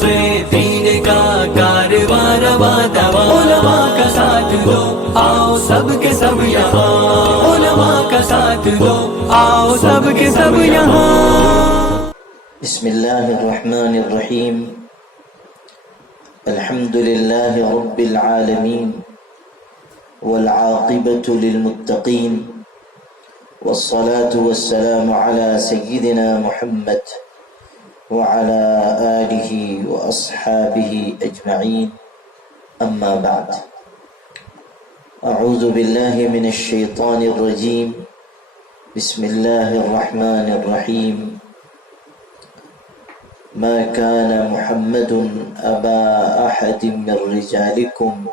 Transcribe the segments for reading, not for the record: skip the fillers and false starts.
سے دین کا کارواں رواں دواں، علماء کا ساتھ دو آؤ سب کے سب یہاں، علماء کا ساتھ دو آؤ سب کے سب یہاں۔ بسم اللہ الرحمن الرحیم، الحمد للہ رب العالمین، والعاقبۃ للمتقین، والصلاة والسلام على سیدنا محمد وعلى آلہ واصحابہ اجمعین، اما بعد۔ اعوذ باللہ من الشیطان الرجیم، بسم اللہ الرحمن الرحیم۔ ما كان محمد أبا أحد من رجالكم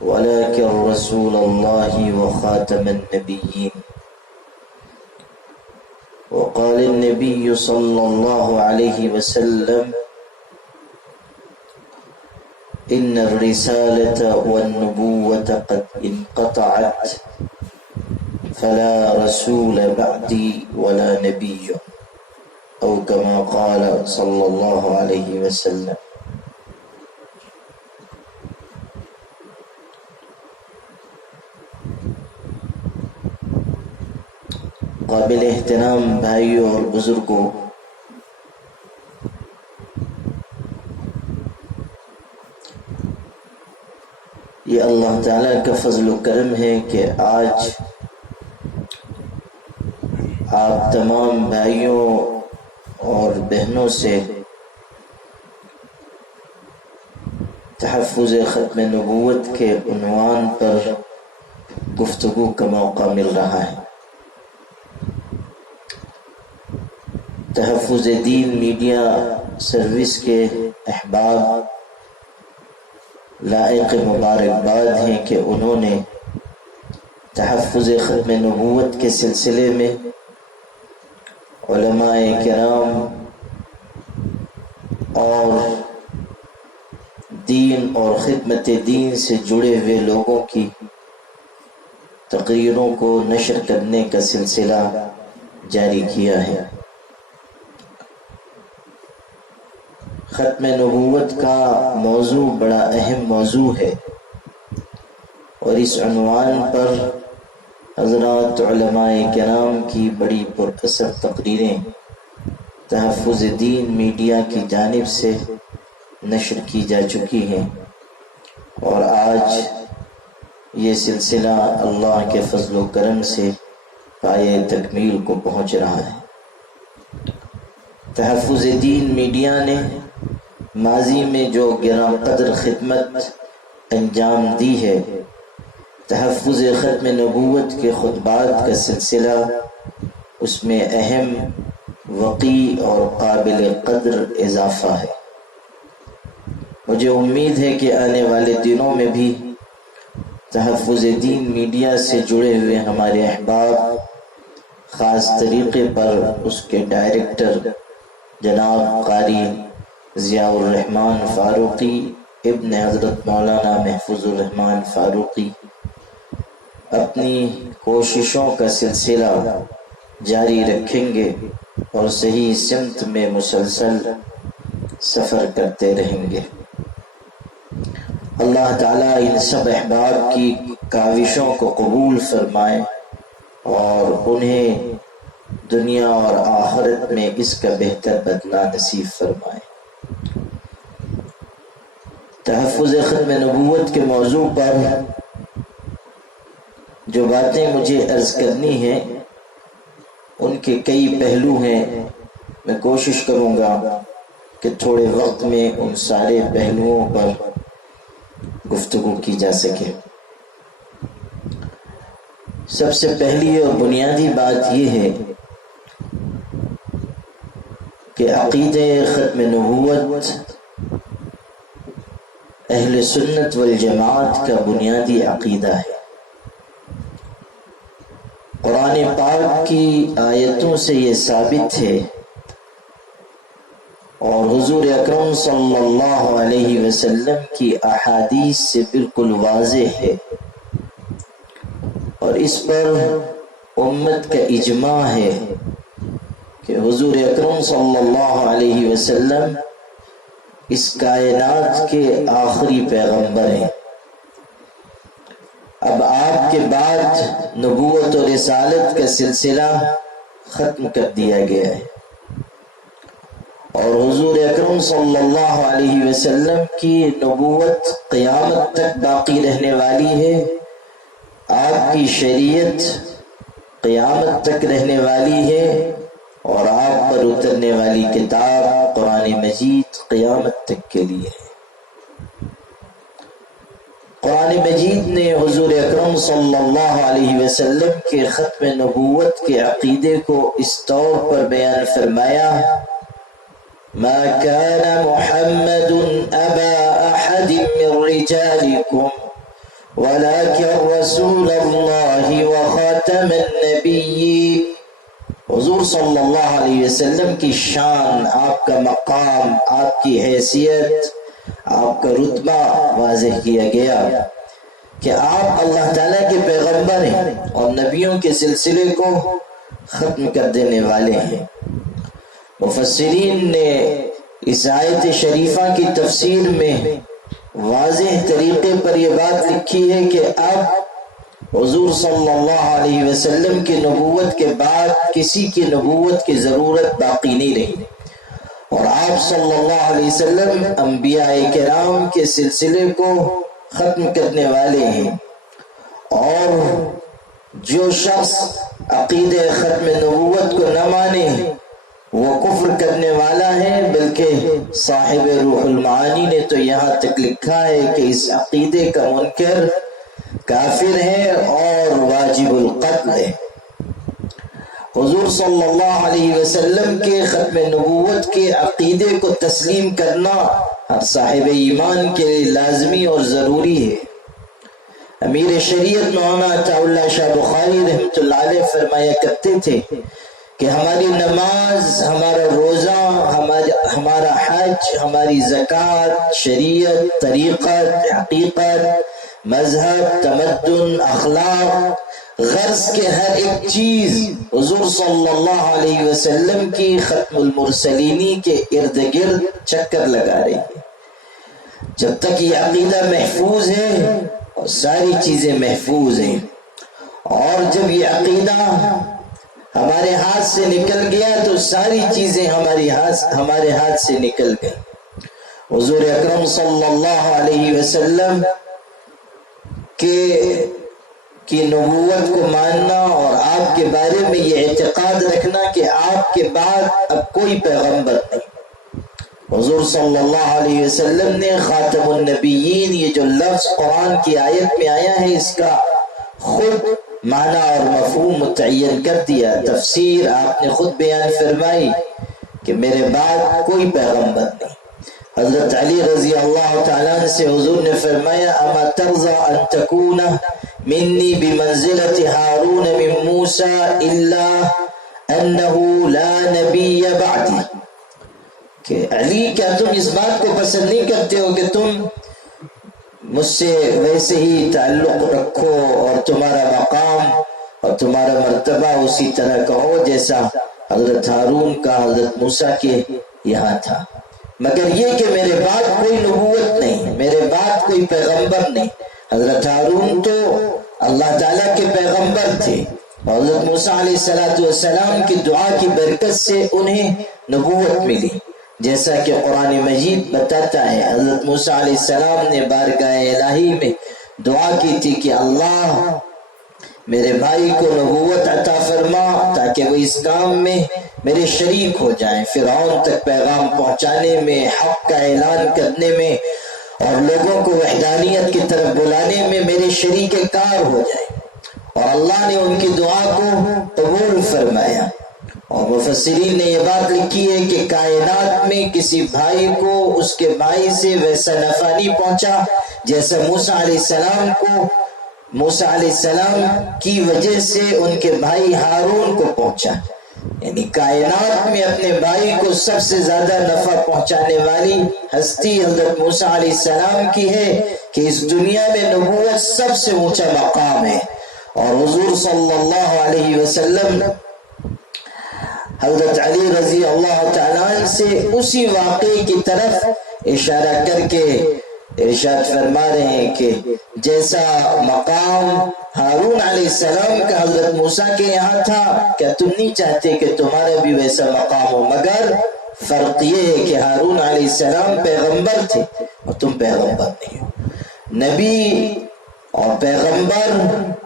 ولكن رسول الله وخاتم النبيين۔ وقال النبي صلى الله عليه وسلم: إن الرسالة والنبوة قد انقطعت، فلا رسول بعدي ولا نبي، او كما قال صلی اللہ علیہ وسلم۔ قابل احترام بھائیوں اور بزرگوں، یہ اللہ تعالیٰ کا فضل و کرم ہے کہ آج آپ تمام بھائیوں اور بہنوں سے تحفظ ختم نبوت کے عنوان پر گفتگو کا موقع مل رہا ہے۔ تحفظ دین میڈیا سروس کے احباب لائق مبارکباد ہیں کہ انہوں نے تحفظ ختم نبوت کے سلسلے میں علماء کرام اور دین اور خدمت دین سے جڑے ہوئے لوگوں کی تقریروں کو نشر کرنے کا سلسلہ جاری کیا ہے۔ ختم نبوت کا موضوع بڑا اہم موضوع ہے، اور اس عنوان پر حضرات علماء کرام کی بڑی پراثر تقریریں تحفظ دین میڈیا کی جانب سے نشر کی جا چکی ہیں، اور آج یہ سلسلہ اللہ کے فضل و کرم سے پایہ تکمیل کو پہنچ رہا ہے۔ تحفظ دین میڈیا نے ماضی میں جو گراں قدر خدمت انجام دی ہے، تحفظ ختم نبوت کے خطبات کا سلسلہ اس میں اہم، وقیع اور قابل قدر اضافہ ہے۔ مجھے امید ہے کہ آنے والے دنوں میں بھی تحفظ دین میڈیا سے جڑے ہوئے ہمارے احباب خاص طریقے پر اس کے ڈائریکٹر جناب قاری ضیاء الرحمن فاروقی ابن حضرت مولانا محفوظ الرحمن فاروقی اپنی کوششوں کا سلسلہ جاری رکھیں گے اور صحیح سمت میں مسلسل سفر کرتے رہیں گے۔ اللہ تعالیٰ ان سب احباب کی کاوشوں کو قبول فرمائے اور انہیں دنیا اور آخرت میں اس کا بہتر بدلہ نصیب فرمائے۔ تحفظ ختم نبوت کے موضوع پر جو باتیں مجھے عرض کرنی ہیں ان کے کئی پہلو ہیں۔ میں کوشش کروں گا کہ تھوڑے وقت میں ان سارے پہلوؤں پر گفتگو کی جا سکے۔ سب سے پہلی اور بنیادی بات یہ ہے کہ عقیدہ ختم نبوت اہل سنت والجماعت کا بنیادی عقیدہ ہے۔ قرآن پاک کی آیتوں سے یہ ثابت ہے، اور حضور اکرم صلی اللہ علیہ وسلم کی احادیث سے بالکل واضح ہے، اور اس پر امت کا اجماع ہے کہ حضور اکرم صلی اللہ علیہ وسلم اس کائنات کے آخری پیغمبر ہیں۔ اب آپ کے بعد نبوت و رسالت کا سلسلہ ختم کر دیا گیا ہے، اور حضور اکرم صلی اللہ علیہ وسلم کی نبوت قیامت تک باقی رہنے والی ہے، آپ کی شریعت قیامت تک رہنے والی ہے، اور آپ پر اترنے والی کتاب قرآن مجید قیامت تک کے لیے ہے۔ قرآن مجید نے حضور اکرم صلی اللہ علیہ وسلم کے ختم نبوت کے عقیدے کو اس طور پر بیان فرمایا: ما كان محمد أبا أحد من رجالكم ولكن رسول الله وخاتم النبيين۔ حضور صلی اللہ علیہ وسلم کی شان، آپ کا مقام، آپ کی حیثیت، آپ کا رتبہ واضح کیا گیا کہ آپ اللہ تعالیٰ کے پیغمبر ہیں اور نبیوں کے سلسلے کو ختم کر دینے والے ہیں۔ مفسرین نے اس آیت شریفہ کی تفسیر میں واضح طریقے پر یہ بات لکھی ہے کہ اب حضور صلی اللہ علیہ وسلم کی نبوت کے بعد کسی کی نبوت کی ضرورت باقی نہیں رہی، اور آپ صلی اللہ علیہ وسلم انبیاء کرام کے سلسلے کو ختم کرنے والے ہیں، اور جو شخص عقیدہ ختم نبوت کو نہ مانے وہ کفر کرنے والا ہے، بلکہ صاحب روح المعانی نے تو یہاں تک لکھا ہے کہ اس عقیدے کا منکر کافر ہے اور واجب القتل ہے۔ حضور صلی اللہ علیہ وسلم کے ختم نبوت کے عقیدے کو تسلیم کرنا ہر صاحب ایمان کے لیے لازمی اور ضروری ہے۔ امیر شریعت مولانا عطا اللہ شاہ بخاری رحمۃ اللہ علیہ فرمایا کرتے تھے کہ ہماری نماز، ہمارا روزہ، ہمارا حج، ہماری زکوٰۃ، شریعت، طریقت، حقیقت، مذہب، تمدن، اخلاق، غرض کے ہر ایک چیز حضور صلی اللہ علیہ وسلم کی ختم المرسلینی کے ارد گرد چکر لگا رہی ہے۔ جب تک یہ عقیدہ محفوظ ہے اور ساری چیزیں محفوظ ہیں، اور جب یہ عقیدہ ہمارے ہاتھ سے نکل گیا تو ساری چیزیں ہمارے ہاتھ سے نکل گئی۔ حضور اکرم صلی اللہ علیہ وسلم کی نبوت کو ماننا اور آپ کے بارے میں یہ اعتقاد رکھنا کہ آپ کے بعد اب کوئی پیغمبر نہیں۔ حضور صلی اللہ علیہ وسلم نے خاتم النبیین، یہ جو لفظ قرآن کی آیت میں آیا ہے، اس کا خود معنی اور مفہوم متعین کر دیا۔ تفسیر آپ نے خود بیان فرمائی کہ میرے بعد کوئی پیغمبر نہیں۔ حضرت علی رضی اللہ تعالیٰ عنہ سے حضور نے فرمایا: اما ترضى ان تكون منی بمنزلة ہارون من موسیٰ الا انه لا نبی بعدی، کہ علی کیا تم اس بات کو پسند نہیں کرتے ہو کہ تم مجھ سے ویسے ہی تعلق رکھو اور تمہارا مقام اور تمہارا مرتبہ اسی طرح کا ہو جیسا حضرت ہارون کا حضرت موسیٰ کے یہاں تھا، مگر یہ کہ میرے بعد کوئی نبوت نہیں، میرے بعد کوئی پیغمبر نہیں۔ حضرت ہارون تو اللہ تعالیٰ کے پیغمبر تھے، حضرت موسیٰ علیہ السلام کی دعا کی برکت سے انہیں نبوت ملی، جیسا کہ قرآن مجید بتاتا ہے۔ حضرت موسیٰ علیہ السلام نے بارگاہ الہی میں دعا کی تھی کہ اللہ میرے بھائی کو نبوت عطا فرما تاکہ وہ اس کام میں میرے شریک ہو جائیں، فرعون تک پیغام پہنچانے میں، حق کا اعلان کرنے میں اور لوگوں کو وحدانیت کی طرف بلانے میں میرے شریک کار ہو جائیں، اور اللہ نے ان کی دعا کو قبول فرمایا۔ اور مفسرین نے یہ بات لکھی ہے کہ کائنات میں کسی بھائی کو اس کے بھائی سے ویسا نفع نہیں پہنچا جیسا موسیٰ علیہ السلام کو موسیٰ علیہ السلام کی وجہ سے ان کے بھائی ہارون کو پہنچا۔ یعنی کائنات میں اپنے بھائی کو سب سے زیادہ نفع پہنچانے والی ہستی حضرت موسیٰ علیہ السلام کی ہے کہ اس دنیا میں نبوت سب سے اونچا مقام ہے، اور حضور صلی اللہ علیہ وسلم حضرت علی رضی اللہ تعالیٰ عنہ سے اسی واقعے کی طرف اشارہ کر کے ارشاد فرما رہے ہیں کہ جیسا مقام ہارون علیہ السلام کا حضرت موسیٰ کے یہاں تھا، کیا تم نہیں چاہتے کہ تمہارا بھی ویسا مقام ہو؟ مگر فرق یہ ہے کہ ہارون علیہ السلام پیغمبر تھے اور تم پیغمبر نہیں ہو۔ نبی اور پیغمبر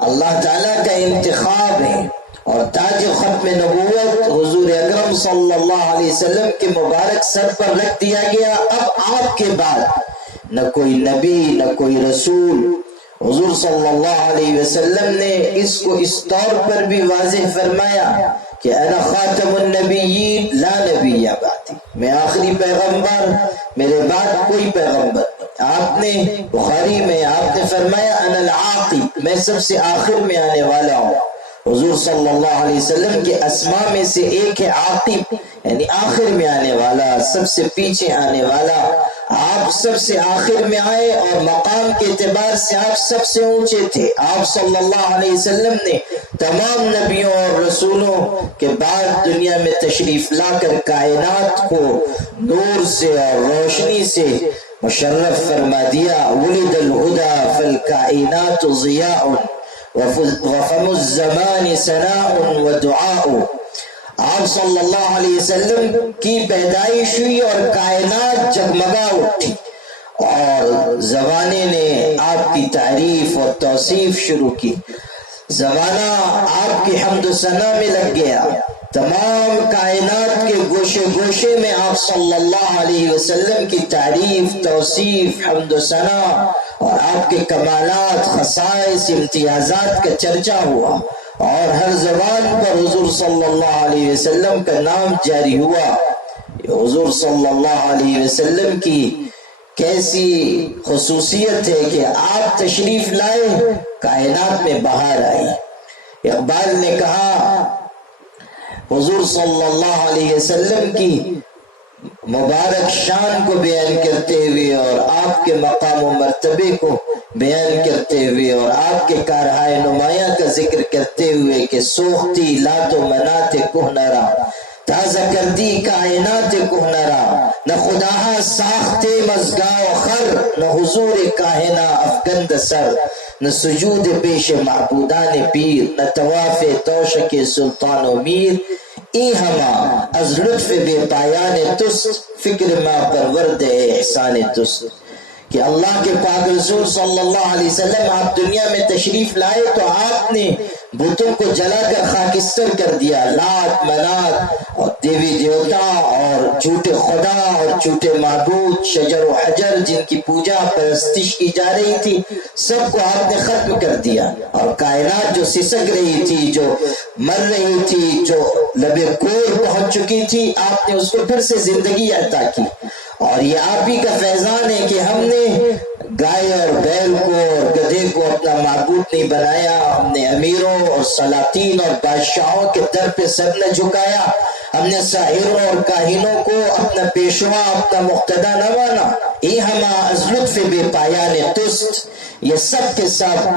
اللہ تعالیٰ کا انتخاب ہے، اور تاج ختم نبوت حضور اکرم صلی اللہ علیہ وسلم کے مبارک سر پر رکھ دیا گیا۔ اب آپ کے بعد نہ کوئی نبی نہ کوئی رسول۔ حضور صلی اللہ علیہ وسلم نے اس کو اس طور پر بھی واضح فرمایا کہ انا خاتم النبیین لا نبی بعدی، میں آخری پیغمبر، میرے بعد کوئی پیغمبر نہیں۔ آپ نے بخاری میں آپ نے فرمایا انا العاقب، میں سب سے آخر میں آنے والا ہوں۔ حضور صلی اللہ علیہ وسلم کے اسماء میں سے ایک ہے عاقب، یعنی آخر میں آنے والا، سب سے پیچھے آنے والا۔ آپ سب سے آخر میں آئے اور مقام کے اعتبار سے آپ سب سے اونچے تھے۔ آپ صلی اللہ علیہ وسلم نے تمام نبیوں اور رسولوں کے بعد دنیا میں تشریف لا کر کائنات کو نور سے اور روشنی سے مشرف فرما دیا۔ ولد الہدی فالکائنات ضیاء وفم الزمان ثناء ودعاء۔ آپ صلی اللہ علیہ وسلم کی پیدائش ہوئی اور کائنات جگمگا اٹھی، اور زمانے نے آپ کی تعریف اور توصیف شروع کی۔ زمانہ آپ کی حمد و ثنا میں لگ گیا۔ تمام کائنات کے گوشے گوشے میں آپ صلی اللہ علیہ وسلم کی تعریف، توصیف، حمد و ثنا اور آپ کے کمالات، خصائص، امتیازات کا چرچا ہوا، اور ہر زبان پر حضور صلی اللہ علیہ وسلم کا نام جاری ہوا۔ حضور صلی اللہ علیہ وسلم کی کیسی خصوصیت ہے کہ آپ تشریف لائے، کائنات میں بہار آئی۔ اقبال نے کہا حضور صلی اللہ علیہ وسلم کی مبارک شان کو بیان کرتے ہوئے اور آپ کے مقام و مرتبے کو بیان کرتے ہوئے اور آپ کے کارہائے نمایاں کا ذکر کرتے ہوئے کہ سوختی لات و منات کہنرا، تازہ کردی کائنات کہنرا، نہ خداہا ساختے مزگاہ و خر، نہ حضور کاہنہ افگند سر، نہ سجود پیش معبودان پیر، نہ طواف توشک سلطان و میر، ای ہما از لطف بے پایان تست، فکر ما پرورد احسان تست۔ کہ اللہ کے پاک رسول صلی اللہ علیہ وسلم آپ دنیا میں تشریف لائے تو آپ نے بتوں کو جلا کر خاکستر کر دیا۔ لات، منات اور دیوی دیوتا اور جھوٹے خدا اور جھوٹے معبود، شجر و حجر جن کی پوجا پرستش کی جا رہی تھی، سب کو آپ نے ختم کر دیا، اور کائنات جو سسک رہی تھی، جو مر رہی تھی، جو لبے کور پہنچ چکی تھی، آپ نے اس کو پھر سے زندگی عطا کی۔ اور یہ آپ ہی کا فیضان ہے کہ ہم نے گائے اور بیل کو اور گدھے کو اپنا معبود نہیں بنایا، ہم نے امیروں اور سلاطین اور بادشاہوں کے در پہ سر نہ جھکایا، ہم نے ساحروں اور کاہنوں کو اپنا پیشوا، اپنا مقتدا نہ مانا۔ ای ہما از لطف بے پایان تست، یہ سب کے سب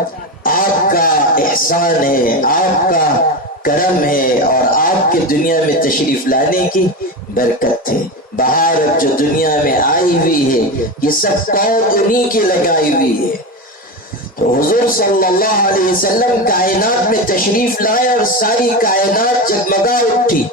آپ کا احسان ہے، آپ کا کرم ہے، اور آپ کے دنیا میں تشریف لانے کی برکت ہے۔ بہار اب جو دنیا میں آئی ہوئی ہے، یہ سب پاؤں انہی کی لگائی ہوئی ہے۔ تو حضور صلی اللہ علیہ وسلم کائنات میں تشریف لائے اور ساری کائنات جگمگا اٹھی۔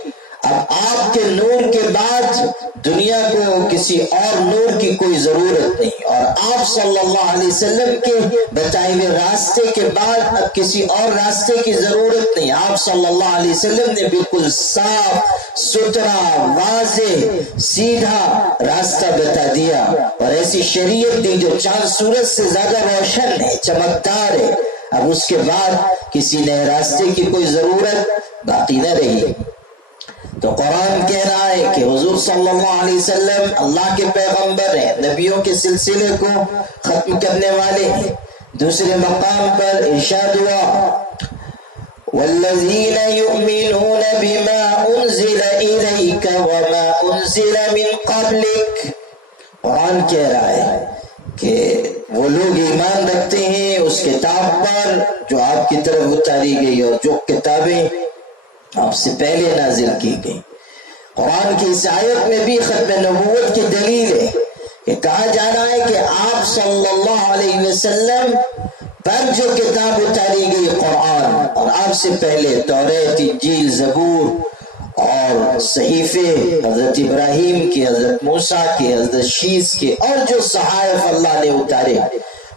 اب آپ کے نور کے بعد دنیا کو کسی اور نور کی کوئی ضرورت نہیں، اور آپ صلی اللہ علیہ وسلم کے بتائے ہوئے راستے کے بعد اب کسی اور راستے کی ضرورت نہیں۔ آپ صلی اللہ علیہ وسلم نے بالکل صاف ستھرا، واضح، سیدھا راستہ بتا دیا، اور ایسی شریعت دی جو چاند سورج سے زیادہ روشن ہے، چمکدار ہے۔ اب اس کے بعد کسی نئے راستے کی کوئی ضرورت باقی نہ رہی۔ تو قرآن کہہ رہا ہے کہ حضور صلی اللہ علیہ وسلم اللہ کے پیغمبر ہیں، نبیوں کے سلسلے کو ختم کرنے والے ہیں۔ دوسرے مقام پر ارشاد ہوا وَالَّذِينَ يُؤْمِنُونَ بِمَا أُنزِلَ إِلَيْكَ وَمَا أُنزِلَ مِن قَبْلِكَ۔ قرآن کہہ رہا ہے کہ وہ لوگ ایمان رکھتے ہیں اس کتاب پر جو آپ کی طرف اتاری گئی اور جو کتابیں آپ سے پہلے نازل کی گئی۔ قرآن کی اس آیت میں بھی ختم نبوت کی دلیل ہے کہ کہا جا رہا ہے کہ آپ صلی اللہ علیہ وسلم پر جو کتاب اتاری گئی قرآن، اور آپ سے پہلے توریت، انجیل، زبور اور صحیفے حضرت ابراہیم کے، حضرت موسیٰ کے، حضرت شیس کے، اور جو صحائف اللہ نے اتارے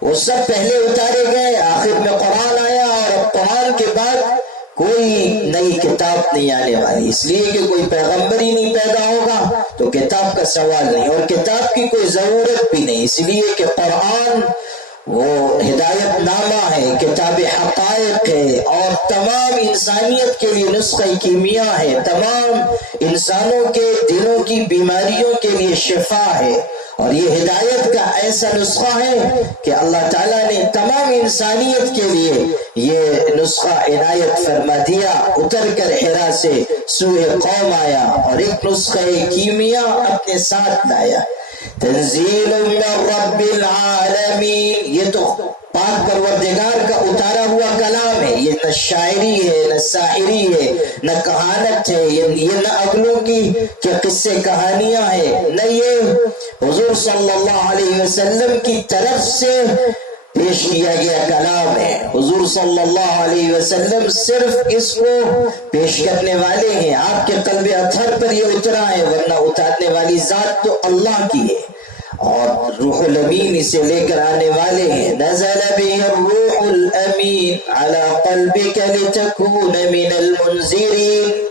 وہ سب پہلے اتارے گئے، آخر میں قرآن آیا، اور اب قرآن کے بعد کوئی نئی کتاب نہیں آنے والی، اس لیے کہ کوئی پیغمبر ہی نہیں پیدا ہوگا تو کتاب کا سوال نہیں، اور کتاب کی کوئی ضرورت بھی نہیں، اس لیے کہ قرآن وہ ہدایت نامہ ہے، کتاب حقائق ہے، اور تمام انسانیت کے لیے نسخہ کیمیا ہے، تمام انسانوں کے دلوں کی بیماریوں کے لیے شفا ہے، اور یہ ہدایت کا ایسا نسخہ ہے کہ اللہ تعالیٰ نے تمام انسانیت کے لیے یہ نسخہ عنایت فرما دیا۔ اتر کر حرا سے سوئے قوم آیا اور ایک نسخہ کیمیا اپنے ساتھ لایا۔ تنزیل من رب العالمین، یہ تو پاک پروردگار کا اتارا ہوا کلام ہے، یہ نہ شاعری ہے، نہ ساحری ہے، نہ کہانت ہے، یہ نہ اگلوں کی کہ قصے کہانیاں ہیں، نہ یہ حضور صلی اللہ علیہ وسلم کی طرف سے پیش کیا گیا کلام ہے۔ حضور صلی اللہ علیہ وسلم صرف اس کو پیش کرنے والے ہیں، آپ کے قلب اطہر پر یہ اترا ہے، ورنہ اتارنے والی ذات تو اللہ کی ہے، اور روح الامین اسے لے کر آنے والے ہیں۔ نزل به الروح الامین على قلبك لتكون من المنذرین،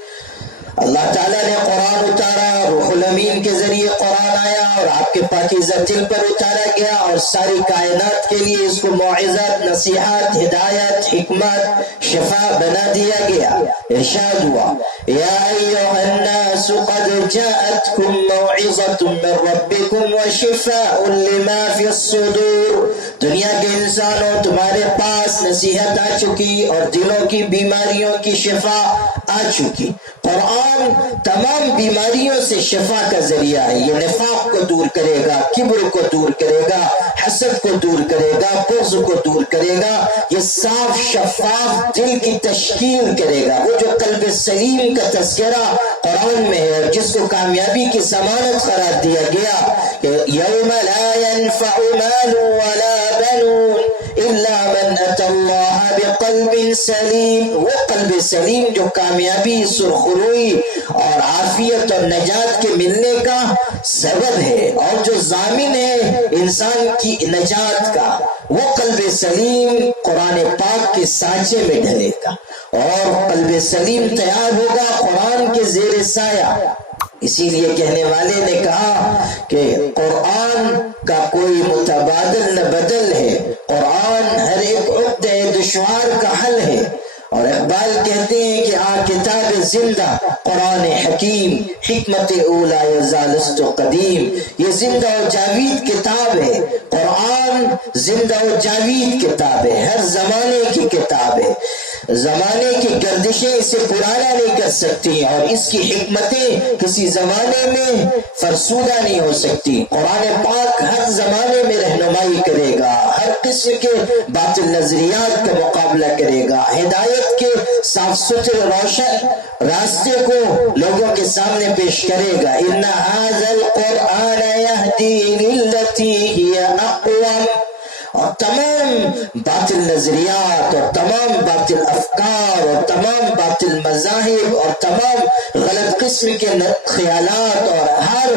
اللہ تعالیٰ نے قرآن اتارا، روح الامین کے ذریعے قرآن آیا اور آپ کے پاکیزہ دل پر اتارا گیا، اور ساری کائنات کے لیے اس کو موعظات، نصیحت، ہدایت، حکمت، شفا بنا دیا گیا۔ ارشاد ہوا یا ایھا الناس قد جاءتکم موعظۃ من ربکم وشفاء لما فی الصدور، دنیا کے انسانوں تمہارے پاس نصیحت آ چکی اور دلوں کی بیماریوں کی شفا آ چکی۔ قرآن تمام بیماریوں سے شفا کا ذریعہ ہے، یہ نفاق کو دور کرے گا، کبر کو دور کرے گا، حسد کو دور کرے گا، بغض کو دور کرے گا، یہ صاف شفاف دل کی تشکیل کرے گا۔ وہ جو قلب سلیم کا تذکرہ قرآن میں ہے، جس کو کامیابی کی ضمانت قرار دیا گیا کہ یوم لا ينفع مال ولا بنون الا من اتى اللہ بقلب سلیم، وہ قلب سلیم جو کامیابی، سرخروئی اور عافیت اور نجات کے ملنے کا سبب ہے، اور جو ضامن ہے انسان کی نجات کا، وہ قلب سلیم قرآن پاک کے سانچے میں ڈھلے گا، اور قلب سلیم تیار ہوگا قرآن کے زیر سایہ۔ اسی لیے کہنے والے نے کہا کہ قرآن کا کوئی متبادل نہ بدل ہے، قرآن ہر ایک عقدہ دشوار کا حل ہے، اور اقبال کہتے ہیں کہ کتاب زندہ قرآن حکیم، حکمت اولا یزالست قدیم، یہ زندہ و جاوید کتاب ہے، قرآن زندہ و جاوید کتاب ہے، ہر زمانے کی کتاب ہے، زمانے کی گردشیں اسے پرانا نہیں کر سکتی، اور اس کی حکمتیں کسی زمانے میں فرسودہ نہیں ہو سکتی۔ قرآن پاک ہر زمانے میں رہنمائی کرے گا، ہر قسم کے باطل نظریات کا مقابلہ کرے گا، ہدایت کے صاف ستھرے روشن راستے کو لوگوں کے سامنے پیش کرے گا۔ ان ھذا القرآن یہدی للتی ہی اقوم، اور تمام باطل نظریات اور تمام باطل افکار اور تمام باطل مذاہب اور تمام غلط قسم کے خیالات اور ہر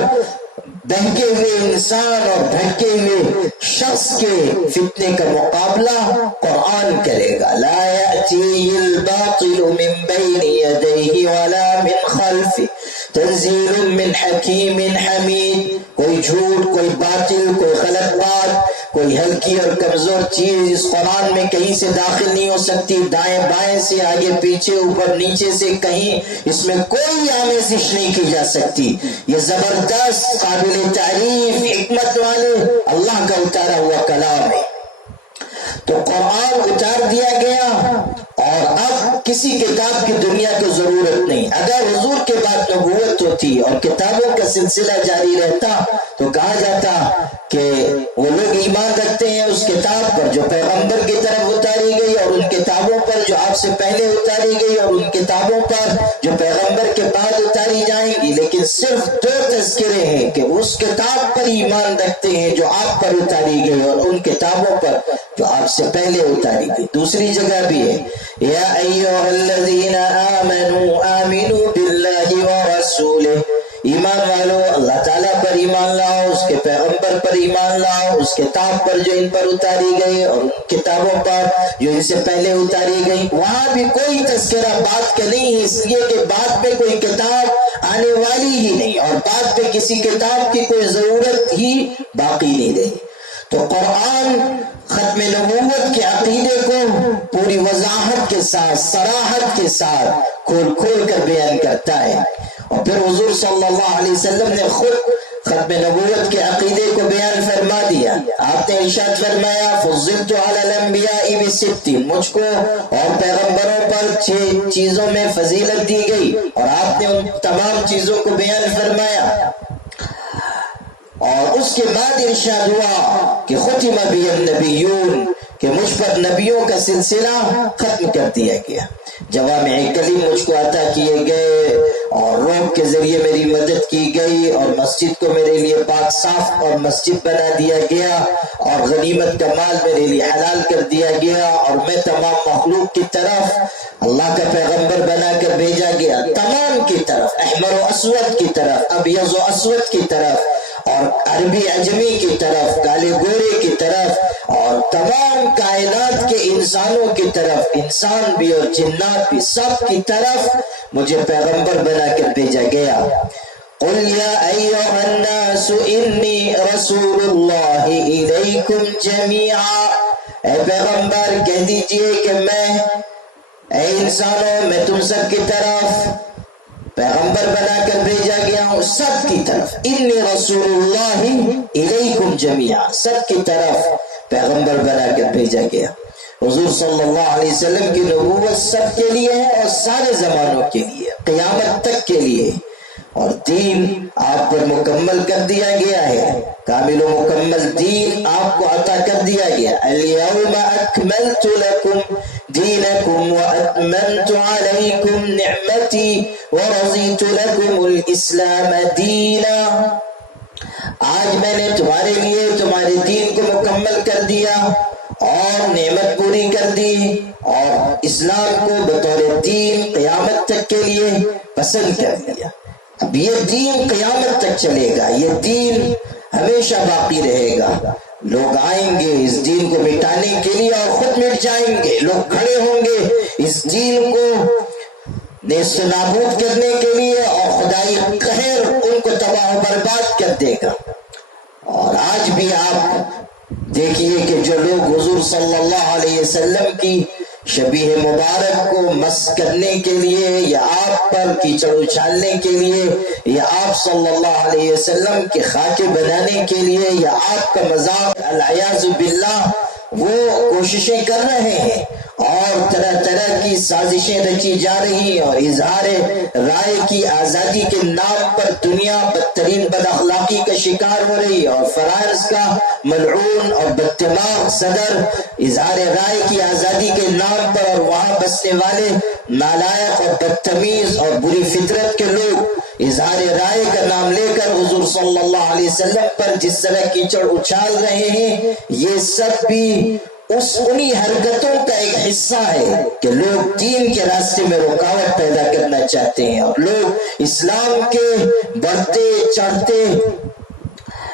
بہکے ہوئے انسان اور بھٹکے ہوئے شخص کے فتنے کا مقابلہ قرآن کرے گا۔ لا یأتی الباطل من بین یدیہ ولا من خلفہ تنزیل من حکیم حمید، کوئی جھوٹ، کوئی باطل، کوئی غلط بات، کوئی ہلکی اور کمزور چیز اس قرآن میں کہیں سے داخل نہیں ہو سکتی، دائیں بائیں سے، آگے پیچھے، اوپر نیچے سے، کہیں اس میں کوئی آمیزش نہیں کی جا سکتی۔ یہ زبردست، قابل تعریف، حکمت والے اللہ کا اتارا ہوا کلام ہے۔ تو قرآن اتار دیا گیا، اور اب کسی کتاب کی دنیا کو ضرورت نہیں۔ اگر حضور کے بعد نبوت ہوتی اور کتابوں کا سلسلہ جاری رہتا تو کہا جاتا کہ وہ لوگ ایمان رکھتے ہیں اس کتاب پر جو پیغمبر کی طرف اتاری گئی، اور ان کتابوں پر جو آپ سے پہلے اتاری گئی، اور ان کتابوں پر جو پیغمبر کے بعد اتاری جائیں گی، لیکن لیکن صرف 2 تذکرے ہیں کہ اس کتاب پر ایمان رکھتے ہیں جو آپ پر اتاری گئی اور ان کتابوں پر جو آپ سے پہلے اتاری گئی. دوسری جگہ بھی ہے یا ایھا الذین آمنوا آمنوا باللہ ورسولہ، ایمان والو اللہ تعالیٰ پر ایمان لاؤ، اس کے پیغمبر پر ایمان لاؤ، اس کتاب پر جو ان پر اتاری گئی اور ان کتابوں پر جو ان سے پہلے اتاری گئی. وہاں بھی کوئی تذکرہ بات کا نہیں ہے، اس لیے کہ بعد میں کوئی کتاب آنے والی ہی نہیں اور بعد میں کسی کتاب کی کوئی ضرورت ہی باقی نہیں رہی. تو قرآن ختم نبوت کے عقیدے کو پوری وضاحت کے ساتھ، صراحت کے ساتھ کھول کھول کر بیان کرتا ہے. اور پھر حضور صلی اللہ علیہ وسلم نے خود ختم نبوت کے عقیدے کو بیان فرما دیا. آپ نے ارشاد فرمایا فضلت علی الانبیاء ب6، مجھ کو اور پیغمبروں پر 6 چیزوں میں فضیلت دی گئی اور آپ نے ان تمام چیزوں کو بیان فرمایا. اور اس کے بعد ارشاد ہوا کہ ختم بی النبیون، کہ مجھ پر نبیوں کا سلسلہ ختم کر دیا گیا. جوامع کلم مجھ کو عطا کیے گئے اور روح کے ذریعے میری مدد کی گئی اور مسجد کو میرے لیے پاک صاف اور مسجد بنا دیا گیا اور غنیمت کا مال میرے لیے حلال کر دیا گیا اور میں تمام مخلوق کی طرف اللہ کا پیغمبر بنا کر بھیجا گیا، تمام کی طرف، احمر و اسود کی طرف، ابیض و اسود کی طرف اور عربی عجمی کی طرف، کالے گورے کی طرف اور تمام کائنات کے انسانوں کی طرف، انسان بھی اور جنات بھی، سب کی طرف مجھے پیغمبر بنا کر بھیجا گیا. قل یا ایھا الناس انی رسول اللہ الیکم جمیعا، اے پیغمبر کہہ دیجئے کہ اے انسانوں میں تم سب کی طرف پیغمبر بنا کر بھیجا گیا ہوں، سب کی طرف. انی رسول اللہ الیکم جمیعا، سب کی طرف پیغمبر بنا کر بھیجا گیا. حضور صلی اللہ علیہ وسلم کی نبوت سب کے لیے ہے اور سارے زمانوں کے لیے، قیامت تک کے لیے. اور دین آپ پر مکمل کر دیا گیا ہے، کامل و مکمل دین آپ کو عطا کر دیا گیا. الیوم اکملت لکم دینکم واتممت علیکم نعمتی ورضیت لکم الاسلام دینا، آج میں نے تمہارے لیے تمہارے دین کو مکمل کر دیا اور نعمت پوری کر دی اور اسلام کو بطور دین قیامت تک کے لیے پسند کر دیا. اب یہ دین قیامت تک چلے گا، یہ دین ہمیشہ باقی رہے گا. لوگ آئیں گے اس دین کو مٹانے کے لیے اور خود مٹ جائیں گے، لوگ کھڑے ہوں گے اس دین کو نیست و نابود کرنے کے لیے اور خدائی قہر ان کو تباہ و برباد کر دے گا. اور آج بھی آپ دیکھیے کہ جو لوگ حضور صلی اللہ علیہ وسلم کی شبیہ مبارک کو مس کرنے کے لیے یا آپ پر کیچڑ اچھالنے کے لیے یا آپ صلی اللہ علیہ وسلم کے خاکے بنانے کے لیے یا آپ کا مذاق العیاذ باللہ وہ کوششیں کر رہے ہیں اور طرح طرح کی سازشیں رچی جا رہی اور اظہار رائے کی آزادی کے نام پر دنیا بدترین بد اخلاقی کا شکار ہو رہی اور فرانس کا ملعون اور بددماغ صدر اظہار رائے کی آزادی کے نام پر اور وہاں بسنے والے نالائق اور بدتمیز اور بری فطرت کے لوگ اظہار رائے کا نام لے کر حضور صلی اللہ علیہ وسلم پر جس طرح کیچڑ اچھال رہے ہیں، یہ سب بھی انہی حرکتوں کا ایک حصہ ہے کہ لوگ دین کے راستے میں رکاوٹ پیدا کرنا چاہتے ہیں اور لوگ اسلام کے بڑھتے چڑھتے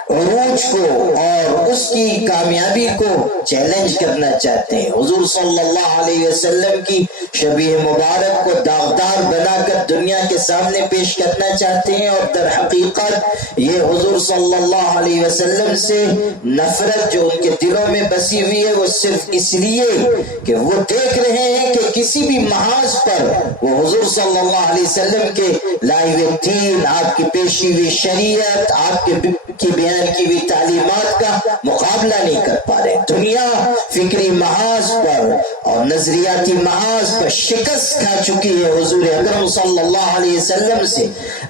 عروج کو اور اس کی کامیابی کو چیلنج کرنا چاہتے ہیں. حضور صلی اللہ علیہ وسلم کی شبیہ مبارک کو داغدار بنا کر دنیا کے سامنے پیش کرنا چاہتے ہیں اور در حقیقت یہ حضور صلی اللہ علیہ وسلم سے نفرت جو ان کے دلوں میں بسی ہوئی ہے وہ صرف اس لیے کہ وہ دیکھ رہے ہیں کہ کسی بھی محاذ پر وہ حضور صلی اللہ علیہ وسلم کے لائے ہوئے دین، آپ کی پیش کی ہوئی شریعت، آپ کی بیان کی ہوئی تعلیمات کا مقابلہ نہیں کر پا رہے. دنیا فکری محاذ پر اور نظریاتی محاذ پر شکست کھا چکی ہے حضور اکرم صلی اللہ علیہ وسلم سے.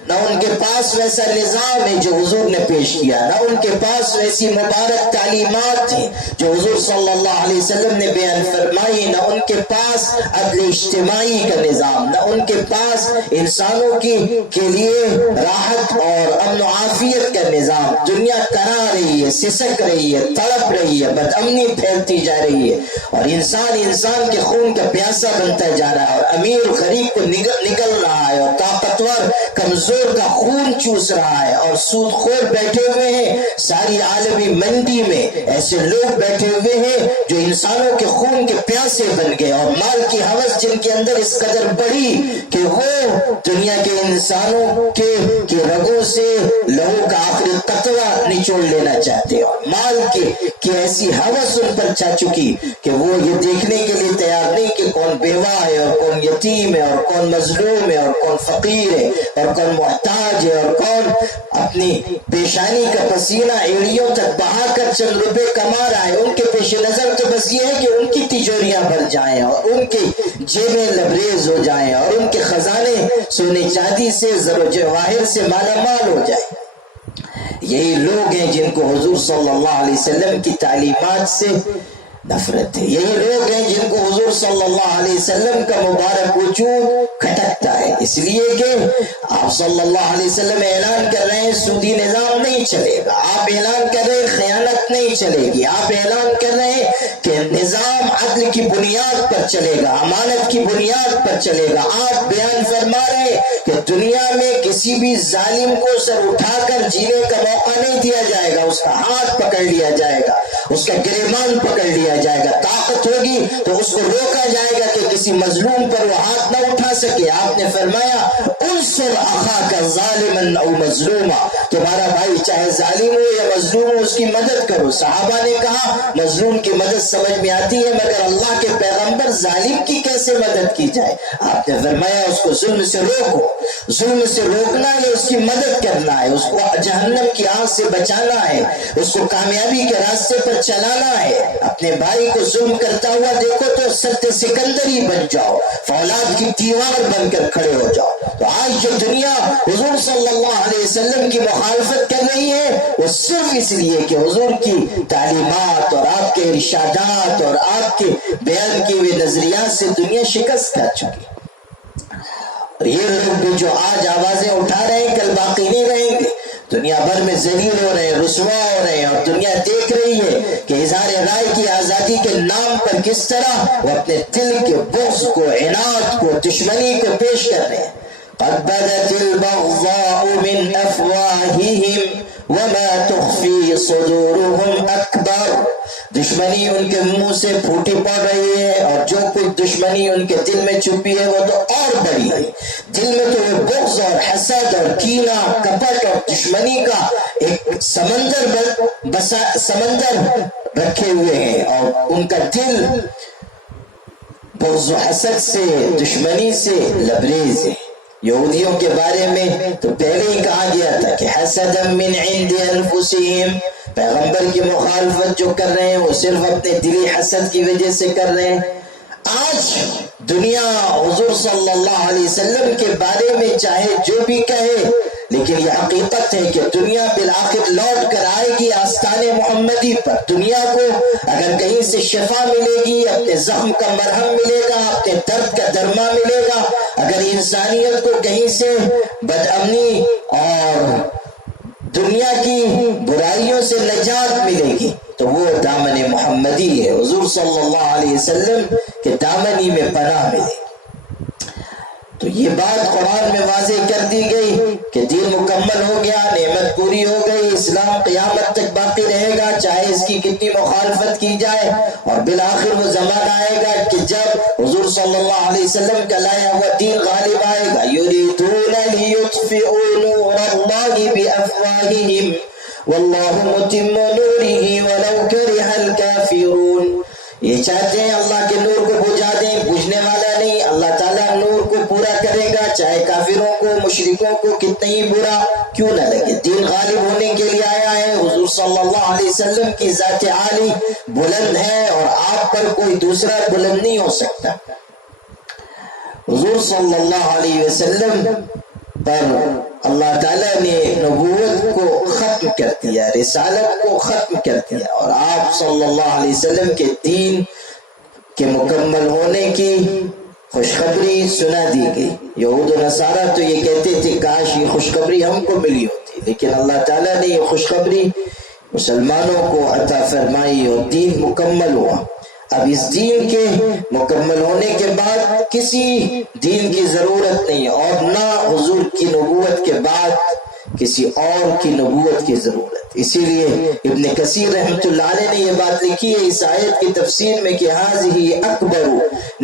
نہ ان کے پاس ویسا نظام ہے جو حضور نے پیش کیا، نہ ان کے پاس ویسی مبارک تعلیمات ہیں جو حضور صلی اللہ علیہ وسلم نے بیان فرمائی، نہ ان کے پاس عدل اجتماعی کا نظام، نہ ان کے پاس انسانوں کے لیے راحت اور امن و عافیت کا نظام. دنیا کرا رہی ہے، سسک رہی ہے، تڑپ رہی ہے، بد امنی پھیلتی جا رہی ہے، اور انسان کے خون کا پیاسا بنتا جا رہا ہے، اور امیر غریب کو نگل رہا ہے، اور طاقتور کمزور کا خون چوس رہا ہے، اور سود خور بیٹھے ہوئے ہیں. ساری عالمی منڈی میں ایسے لوگ بیٹھے ہوئے ہیں جو انسانوں کے خون کے پیاسے بن گئے، اور مال کی ہوس جن کے اندر اس قدر بڑھی کہ وہ دنیا کے انسانوں کے رگوں سے لہو کا آخری قطرہ نچوڑ لینا چاہتے، اور مال کی ایسی ہوس ان پر چھا چکی کہ وہ یہ دیکھنے کے لیے تیار نہیں کہ کون بیوہ ہے اور کون یتیم ہے اور کون مظلوم ہے اور کون فقیر ہے اور کون محتاج ہے اور کون اپنی پیشانی کا پسینہ ایڑیوں تک بہا کر چند روپے کما رہا ہے. ان کے پیش نظر تو بس یہ ہے کہ ان کی تجوریاں بھر جائیں اور ان کی جیبیں لبریز ہو جائیں اور ان کے خزانے سونے چاندی سے زر و جواہر سے مالا مال ہو جائیں. یہی لوگ ہیں جن کو حضور صلی اللہ علیہ وسلم کی تعلیمات سے نفرت ہے. یہی لوگ ہیں جن کو حضور صلی اللہ علیہ وسلم کا مبارک وجود کھٹکتا ہے، اس لیے کہ آپ صلی اللہ علیہ وسلم اعلان کر رہے ہیں سودی نظام نہیں چلے گا، آپ اعلان کر رہے ہیں خیانت نہیں چلے گی، آپ اعلان کر رہے ہیں کہ نظام عدل کی بنیاد پر چلے گا، امانت کی بنیاد پر چلے گا. آپ بیان فرما رہے ہیں کہ دنیا میں کسی بھی ظالم کو سر اٹھا کر جینے کا موقع نہیں دیا جائے گا، اس کا ہاتھ پکڑ لیا جائے گا، اس کا گریبان پکڑ لیا جائے گا، طاقت ہوگی تو اس کو روکا جائے گا کہ کسی مظلوم پر وہ ہاتھ نہ اٹھا سکے. آپ نے فرمایا انصر اخاک ظالما او مظلوما، تمہارا بھائی چاہے ظالم ہو یا مظلوم ہو اس کی مدد کرو. صحابہ نے کہا مظلوم کی مدد سمجھ میں آتی ہے مگر اللہ کے پیغمبر ظالم کی کیسے مدد کی جائے؟ آپ نے فرمایا اس کو ظلم سے روکو. ظلم سے روکنا ہے، اس کی مدد کرنا ہے، اس کو جہنم کی آگ سے بچانا ہے، اس کو کامیابی کے راستے پر چلانا ہے. اپنے بھائی کو ظلم کرتا ہوا دیکھو تو سد سکندری بن جاؤ، فولاد کی دیوار بن کر کھڑے ہو جاؤ. تو آج جو دنیا حضور صلی اللہ علیہ وسلم کی مخالفت کر رہی ہے وہ صرف اس لیے کہ حضور کی تعلیمات اور آپ کے ارشادات اور آپ کے بیان کیے ہوئے نظریات سے دنیا شکست کھا چکی. اور یہ لوگ بھی جو آج آوازیں اٹھا رہے ہیں کل باقی نہیں رہیں گے، دنیا بھر میں ذلیل ہو رہے ہیں، رسوا ہو رہے ہیں، اور دنیا دیکھ رہی ہے کہ اظہار رائے کی آزادی کے نام پر کس طرح وہ اپنے دل کے بغض کو، عناد کو، دشمنی کو پیش کر رہے ہیں. قد بدت البغضاء من افواههم وما تخفي صدورهم اکبر. دشمنی ان کے منہ سے پھوٹی پڑ رہی ہے اور جو کچھ دشمنی ان کے دل میں چھپی ہے وہ تو اور بڑی ہے. دل میں تو وہ بغض اور حسد اور کینہ، کپٹ اور دشمنی کا ایک سمندر رکھے ہوئے ہیں، اور ان کا دل بغض و حسد سے، دشمنی سے لبریز ہے. یہودیوں کے بارے میں تو پہلے ہی کہا گیا تھا کہ حسدا من عند انفسهم، پیغمبر کی مخالفت جو کر رہے ہیں وہ صرف اپنے دلی حسد کی وجہ سے کر رہے ہیں. آج دنیا حضور صلی اللہ علیہ وسلم کے بارے میں چاہے جو بھی کہے، لیکن یہ حقیقت ہے کہ دنیا بالآخر لوٹ کر آئے گی آستان محمدی پر. دنیا کو اگر کہیں سے شفا ملے گی، اپنے زخم کا مرہم ملے گا، اپنے درد کا درما ملے گا، اگر انسانیت کو کہیں سے بد امنی اور دنیا کی برائیوں سے نجات ملے گی تو وہ دامن محمدی ہے. حضور صلی اللہ علیہ وسلم کے دامنی میں پناہ ملے گی. تو یہ بات قرآن میں واضح کر دی گئی کہ دین مکمل ہو گیا، نعمت پوری ہو گئی، اسلام قیامت تک باقی رہے گا چاہے اس کی کتنی مخالفت کی جائے. اور بالآخر وہ زمانہ آئے گا کہ جب حضور صلی اللہ علیہ وسلم کا لایا ہوا دین غالب آئے گا. یریدون لیطفئوا نور اللہ بافواہہم واللہ متم نورہ ولو کرہ الکافرون. یہ چاہتے ہیں اللہ کے نور کو بجھا دیں، بجھنے والا نہیں، اللہ تعالیٰ نور کو پورا کرے گا، چاہے کافروں کو مشرکوں کو کتنا ہی برا کیوں نہ لگے۔ دین غالب ہونے کے لیے آیا ہے۔ حضور صلی اللہ علیہ وسلم کی ذات عالی بلند ہے اور آپ پر کوئی دوسرا بلند نہیں ہو سکتا۔ حضور صلی اللہ علیہ وسلم پر اللہ تعالیٰ نے نبوت کو ختم کر دیا، رسالت کو ختم کر دیا، اور آپ صلی اللہ علیہ وسلم کے دین کے مکمل ہونے کی خوشخبری سنا دی گئی۔ یہود و نصارہ تو یہ کہتے تھے کاش یہ خوشخبری ہم کو ملی ہوتی، لیکن اللہ تعالیٰ نے یہ خوشخبری مسلمانوں کو عطا فرمائی اور دین مکمل ہوا۔ اب اس دین کے مکمل ہونے کے بعد کسی دین کی ضرورت نہیں، اور نہ حضور کی نبوت کے بعد کسی اور کی نبوت کی ضرورت۔ اسی لیے ابن کثیر رحمۃ اللہ علیہ نے یہ بات لکھی ہے اس آیت کی تفسیر میں کہ هذه اکبر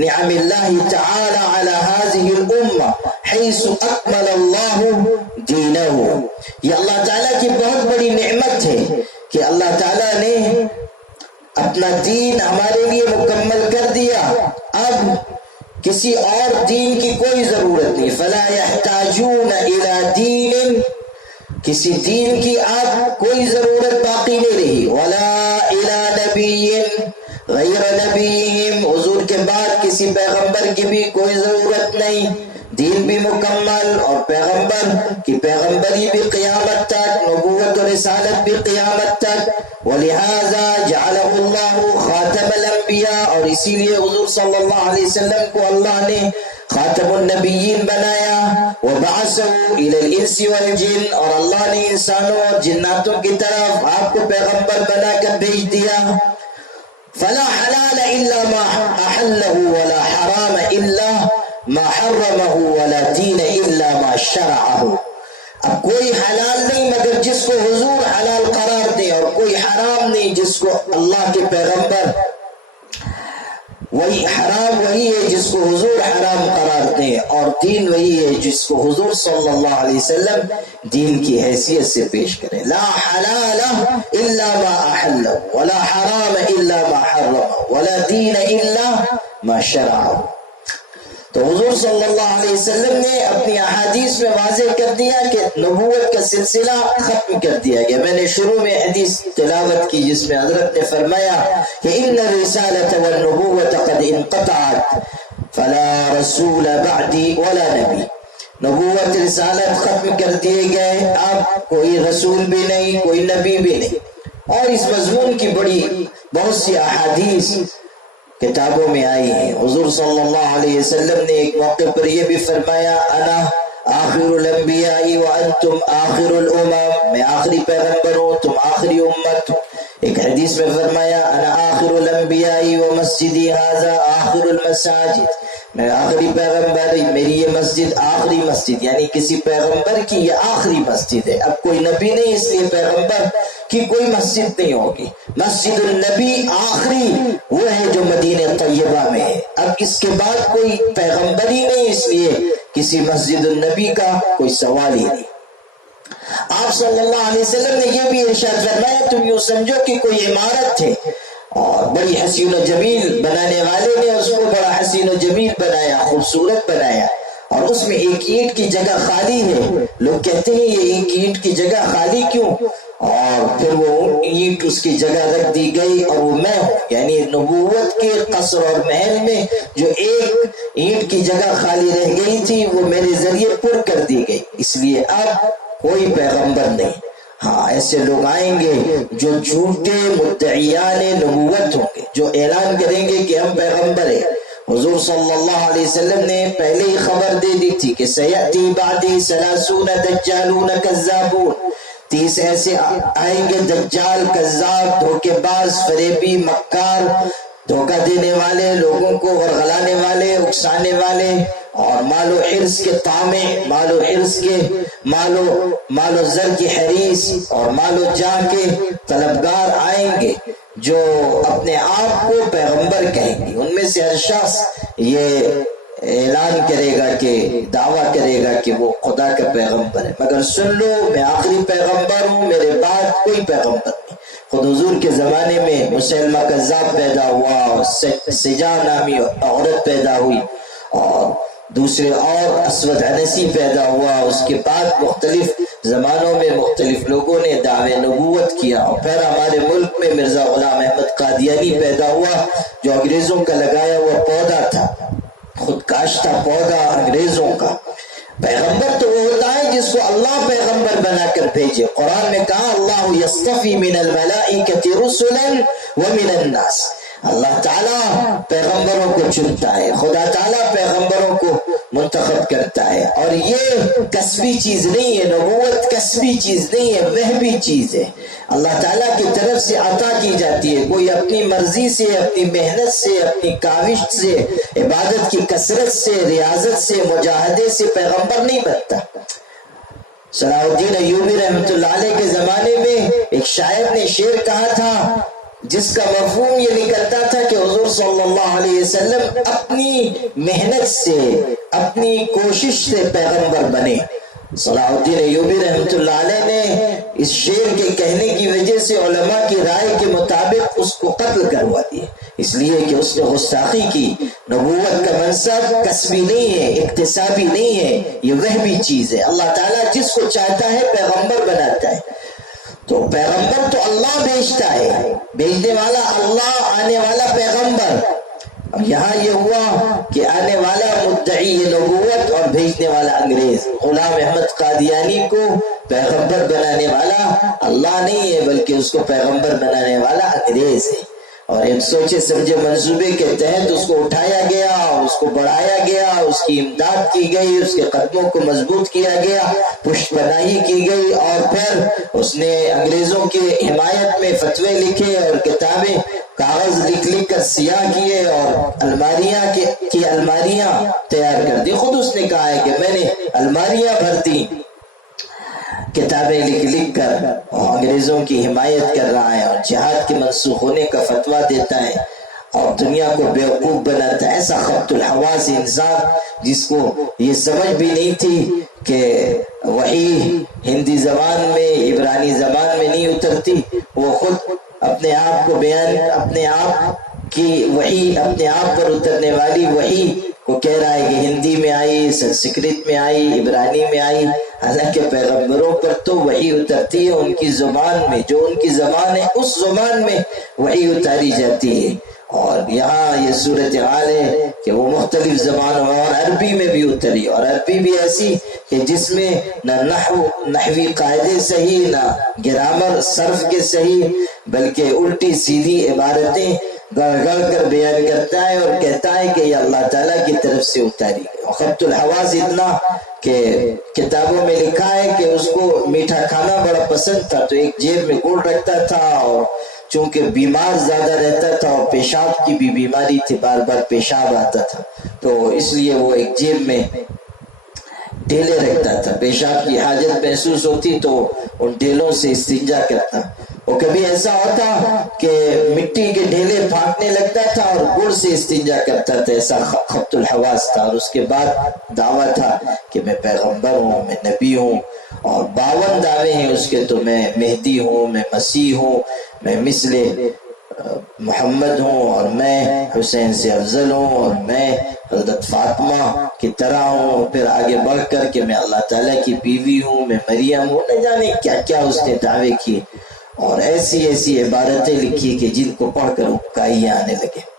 نعم اللہ تعالی علی هذه الامہ حیث اکمل اللہ دینہ۔ یہ اللہ تعالیٰ کی بہت بڑی نعمت ہے کہ اللہ تعالیٰ نے اپنا دین ہمارے لیے مکمل کر دیا، اب کسی اور دین کی کوئی ضرورت نہیں۔ فلا يحتاجون الى دین، کسی دین کی اب کوئی ضرورت باقی نہیں رہی۔ ولا الى نبی غیر نبیہم، حضور کے بعد کسی پیغمبر کی بھی کوئی ضرورت نہیں، دین بھی مکمل اور پیغمبر کی پیغمبری بھی قیامت تک، نبوت و رسالت بھی قیامت تک۔ ولہذا جعلہ اللہ خاتم الانبیاء، اور اسی لیے حضور صلی اللہ علیہ وسلم کو اللہ نے خاتم النبیین بنایا۔ وبعثہ الی الانس والجن، اور اللہ نے انسانوں اور جناتوں کی طرف آپ کو پیغمبر بنا کر بھیج دیا۔ فلا حلال الا ما احلہ ولا حرام الا ما حرمہ ولا دین الا ما شرعہ۔ اب کوئی حلال نہیں مگر جس کو حضور حلال قرار دے، اور کوئی حرام نہیں جس کو اللہ کے پیغمبر، وہی حرام وہی ہے جس کو حضور حرام قرار دے، اور دین وہی ہے جس کو حضور صلی اللہ علیہ وسلم دین کی حیثیت سے پیش کرے۔ لا حلال الا ما احل ولا حرام الا ما حرم ولا دین الا ما شرع۔ تو حضور صلی اللہ علیہ وسلم نے اپنی احادیث میں واضح کر دیا کہ نبوت کا سلسلہ ختم کر دیا گیا۔ میں نے شروع میں حدیث تلاوت کی جس میں حضرت نے فرمایا کہ ان الرسالۃ والنبوۃ قد انقطعت فلا رسول بعدی ولا نبی، نبوت رسالت ختم کر دیے گئے، اب کوئی رسول بھی نہیں، کوئی نبی بھی نہیں۔ اور اس مضمون کی بہت سی احادیث کتابوں میں آئی ہیں۔ حضور صلی اللہ علیہ وسلم نے ایک موقع پر یہ بھی فرمایا انا آخر الانبیاء وانتم آخر الامم، میں آخری پیغمبر ہوں، تم آخری امت ہو۔ ایک حدیث میں فرمایا انا آخر الانبیاء ومسجدی ھذا آخر المساجد، میں آخری پیغمبر، میری یہ مسجد آخری مسجد، یعنی کسی پیغمبر کی یہ آخری مسجد ہے۔ اب کوئی نبی نہیں، اس لیے پیغمبر کی کوئی مسجد نہیں ہوگی۔ مسجد النبی آخری وہ ہے جو مدینہ طیبہ میں ہے، اب اس کے بعد کوئی پیغمبر ہی نہیں، اس لیے کسی مسجد النبی کا کوئی سوال ہی نہیں۔ آپ صلی اللہ علیہ وسلم نے یہ بھی ارشاد فرمایا تم یوں سمجھو کہ کوئی عمارت ہے اور بڑی حسین و جمیل، بنانے والے نے اس کو بڑا حسین و جمیل بنایا، خوبصورت بنایا، اور اس میں ایک اینٹ کی جگہ خالی ہے۔ لوگ کہتے ہیں یہ ایک اینٹ کی جگہ خالی کیوں؟ اور پھر وہ اینٹ اس کی جگہ رکھ دی گئی، اور وہ میں ہوں، یعنی نبوت کے قصر اور محل میں جو ایک اینٹ کی جگہ خالی رہ گئی تھی وہ میرے ذریعے پر کر دی گئی، اس لیے اب کوئی پیغمبر نہیں۔ ہاں ایسے لوگ آئیں گے جو جھوٹے مدعیان نبوت ہوں گے، جو اعلان کریں گے کہ ہم پیغمبر ہیں۔ حضور صلی اللہ علیہ وسلم نے پہلے ہی خبر دے دی تھی کہ سیأتی بعدی 30 دجالون کذابون، 30 ایسے آئیں گے دجال، کذاب، دھوکے باز، فریبی، مکار، دھوکہ دینے والے، لوگوں کو ورغلانے والے، اکسانے والے، اور مال و حرص کے طامع، مال و حرص کے مال و زر کی حریص اور مال و جاہ کے طلبگار آئیں گے جو اپنے آپ کو پیغمبر کہیں گے۔ ان میں سے ہر شخص یہ اعلان کرے گا کہ دعویٰ کرے گا کہ وہ خدا کا پیغمبر ہے، مگر سن لو میں آخری پیغمبر ہوں، میرے بعد کوئی پیغمبر نہیں۔ خود حضور کے زمانے میں مسلمہ کذاب پیدا ہوا، سجا نامی عورت پیدا ہوئی، اور دوسرے اور اسود عنسی پیدا ہوا۔ اس کے بعد مختلف زمانوں میں مختلف لوگوں نے دعوے نبوت کیا، اور پھر ہمارے ملک میں مرزا غلام احمد قادیانی پیدا ہوا، جو انگریزوں کا لگایا ہوا پودا تھا، خود کاشتہ پودا انگریزوں کا۔ پیغمبر تو وہ ہوتا ہے جس کو اللہ پیغمبر بنا کر بھیجے۔ قرآن میں کہا اللہ یصطفی من الملائکۃ رسلا ومن الناس، اللہ تعالیٰ پیغمبروں کو چنتا ہے، خدا تعالیٰ پیغمبروں کو منتخب کرتا ہے، اور یہ کسبی چیز نہیں ہے، نبوت کسبی چیز نہیں ہے، وہبی چیز ہے، اللہ تعالیٰ کی طرف سے عطا کی جاتی ہے۔ کوئی اپنی مرضی سے، اپنی محنت سے، اپنی کاوش سے، عبادت کی کثرت سے، ریاضت سے، مجاہدے سے پیغمبر نہیں بنتا۔ صلاح الدین ایوبی رحمۃ اللہ علیہ کے زمانے میں ایک شاعر نے شعر کہا تھا جس کا مفہوم یہ نکلتا تھا کہ حضور صلی اللہ علیہ وسلم اپنی محنت سے، اپنی کوشش سے پیغمبر بنے۔ صلاح الدین ایوبی رحمۃ اللہ علیہ نے اس شعر کے کہنے کی وجہ سے علماء کی رائے کے مطابق اس کو قتل کروا دیا، اس لیے کہ اس نے گستاخی کی۔ نبوت کا منصب کسبی نہیں ہے، اکتسابی نہیں ہے، یہ وہبی چیز ہے۔ اللہ تعالیٰ جس کو چاہتا ہے پیغمبر بناتا ہے، تو پیغمبر تو اللہ بھیجتا ہے، بھیجنے والا اللہ، آنے والا پیغمبر۔ اب یہاں یہ ہوا کہ آنے والا مدعی نبوت اور بھیجنے والا انگریز۔ غلام احمد قادیانی کو پیغمبر بنانے والا اللہ نہیں ہے، بلکہ اس کو پیغمبر بنانے والا انگریز ہے، اور ایک سوچے سمجھے منصوبے کے تحت اس کو اٹھایا گیا، اس کو بڑھایا گیا، اس کی امداد کی گئی، اس کے قدموں کو مضبوط کیا گیا، پشت پناہی کی گئی، اور پھر اس نے انگریزوں کی حمایت میں فتوے لکھے اور کتابیں کاغذ لکھ لکھ کر سیاہ کیے، اور الماریاں تیار کر دی۔ خود اس نے کہا ہے کہ میں نے الماریاں بھر دی کتابیں لکھ لکھ کر، اور انگریزوں کی حمایت کر رہا ہے، اور جہاد کے منسوخ ہونے کا فتویٰ دیتا ہے، اور دنیا کو بیوقوف بناتا ہے۔ ایسا خبط الحواس انسان جس کو یہ سمجھ بھی نہیں تھی کہ وحی ہندی زبان میں، عبرانی زبان میں نہیں اترتی، وہ خود اپنے آپ کو بیان، اپنے آپ کی وحی، اپنے آپ پر اترنے والی وحی کو کہہ رہا ہے کہ ہندی میں آئی، سنسکرت میں آئی، عبرانی میں آئی، حالانکہ پیغمبروں پر تو وحی اترتی ہے ان کی زبان میں، جو ان کی زبان ہے اس زبان میں وحی اتاری جاتی ہے۔ اور یہاں یہ صورتحال ہے کہ وہ مختلف زبانوں اور عربی میں بھی اتری، اور عربی بھی ایسی کہ جس میں نہ نحوی قاعدے صحیح، نہ گرامر صرف کے صحیح، بلکہ الٹی سیدھی عبارتیں گڑ گڑ کر بیان کرتا ہے، اور کہتا ہے کہ یہ اللہ تعالیٰ کی طرف سے اتاری ہے۔ خبط الحواس اتنا کہ کتابوں میں لکھا ہے کہ اس کو میٹھا کھانا بڑا پسند تھا، تو ایک جیب میں گڑ رکھتا تھا، اور چونکہ بیمار زیادہ رہتا تھا اور پیشاب کی بھی بیماری تھی، بار بار پیشاب آتا تھا، تو اس لیے وہ ایک جیب میں ڈھیلے رکھتا تھا، پیشاب کی حاجت محسوس ہوتی تو ان ڈھیلوں سے استنجا کرتا۔ اور کبھی ایسا ہوتا کہ مٹی کے ڈھیلے پھانکنے لگتا تھا اور گڑ سے استنجا کرتا تھا، ایسا خبط الحواس تھا۔ اور اس کے بعد دعویٰ تھا کہ میں پیغمبر ہوں، میں نبی ہوں، اور 52 دعوے ہیں اس کے، تو میں مہدی ہوں، میں مسیح ہوں، میں مثل محمد ہوں، اور میں حسین سے افضل ہوں، اور میں حضرت فاطمہ کی طرح ہوں، پھر آگے بڑھ کر کہ میں اللہ تعالیٰ کی بیوی ہوں، میں مریم ہوں، نہ جانے کیا کیا اس نے دعوے کیے، اور ایسی ایسی عبارتیں لکھی کہ جن کو پڑھ کر اکائیاں آنے لگے۔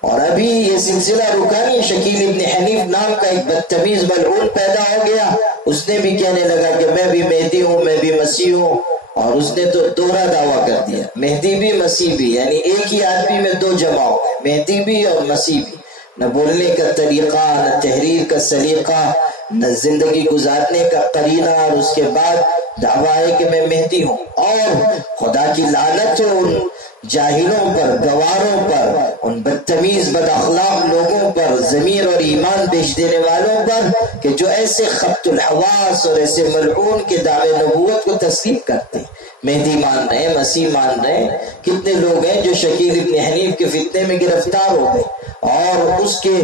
اور ابھی یہ سلسلہ رکا نہیں، شکیل ابن حنیف نام کا ایک بدتمیز ملعون پیدا ہو گیا، اس نے بھی کہنے لگا کہ میں بھی مہدی ہوں، میں بھی مسیح ہوں، اور اس نے تو دوہرا دعویٰ کر دیا، مہدی بھی مسیح بھی، یعنی ایک ہی آدمی میں دو جمع ہو گئے، مہدی بھی اور مسیح بھی۔ نہ بولنے کا طریقہ، نہ تحریر کا سلیقہ، نہ زندگی گزارنے کا قرینہ، اور اس کے بعد دعویٰ ہے کہ میں مہدی ہوں۔ اور خدا کی لعنت ہو ان جاہلوں پر، گواروں پر، ان بدتمیز بد اخلاق لوگوں پر، ضمیر اور ایمان بیچ دینے والوں پر، کہ جو ایسے خبط الحواس اور ایسے ملعون کے دعوے نبوت کو تسلیم کرتے ہیں۔ مہدی مان رہے ہیں، مسیح مان رہے ہیں، کتنے لوگ ہیں جو شکیل ابن حنیف کے فتنے میں گرفتار ہو گئے، اور اس کے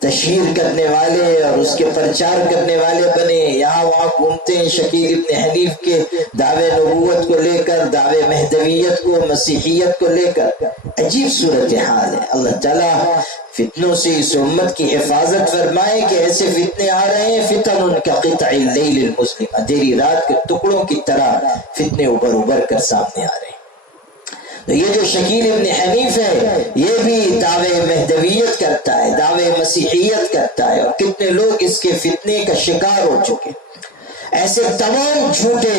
تشہیر کرنے والے اور اس کے پرچار کرنے والے بنے، یہاں وہاں گھومتے ہیں شکیل ابن حنیف کے دعوے نبوت کو لے کر، دعوے مہدویت کو، مسیحیت کو لے کر۔ عجیب صورتحال ہے۔ اللہ تعالیٰ فتنوں سے اس امت کی حفاظت فرمائے کہ ایسے فتنے آ رہے ہیں، فتن کا قطع اللیل المظلم، اندھیری رات کے ٹکڑوں کی طرح فتنے ابھر ابھر کر سامنے آ رہے ہیں۔ تو یہ جو شکیل ابن حنیف ہے یہ بھی دعوے مہدویت کرتا ہے، دعوے مسیحیت کرتا ہے، اور کتنے لوگ اس کے فتنے کا شکار ہو چکے۔ ایسے تمام جھوٹے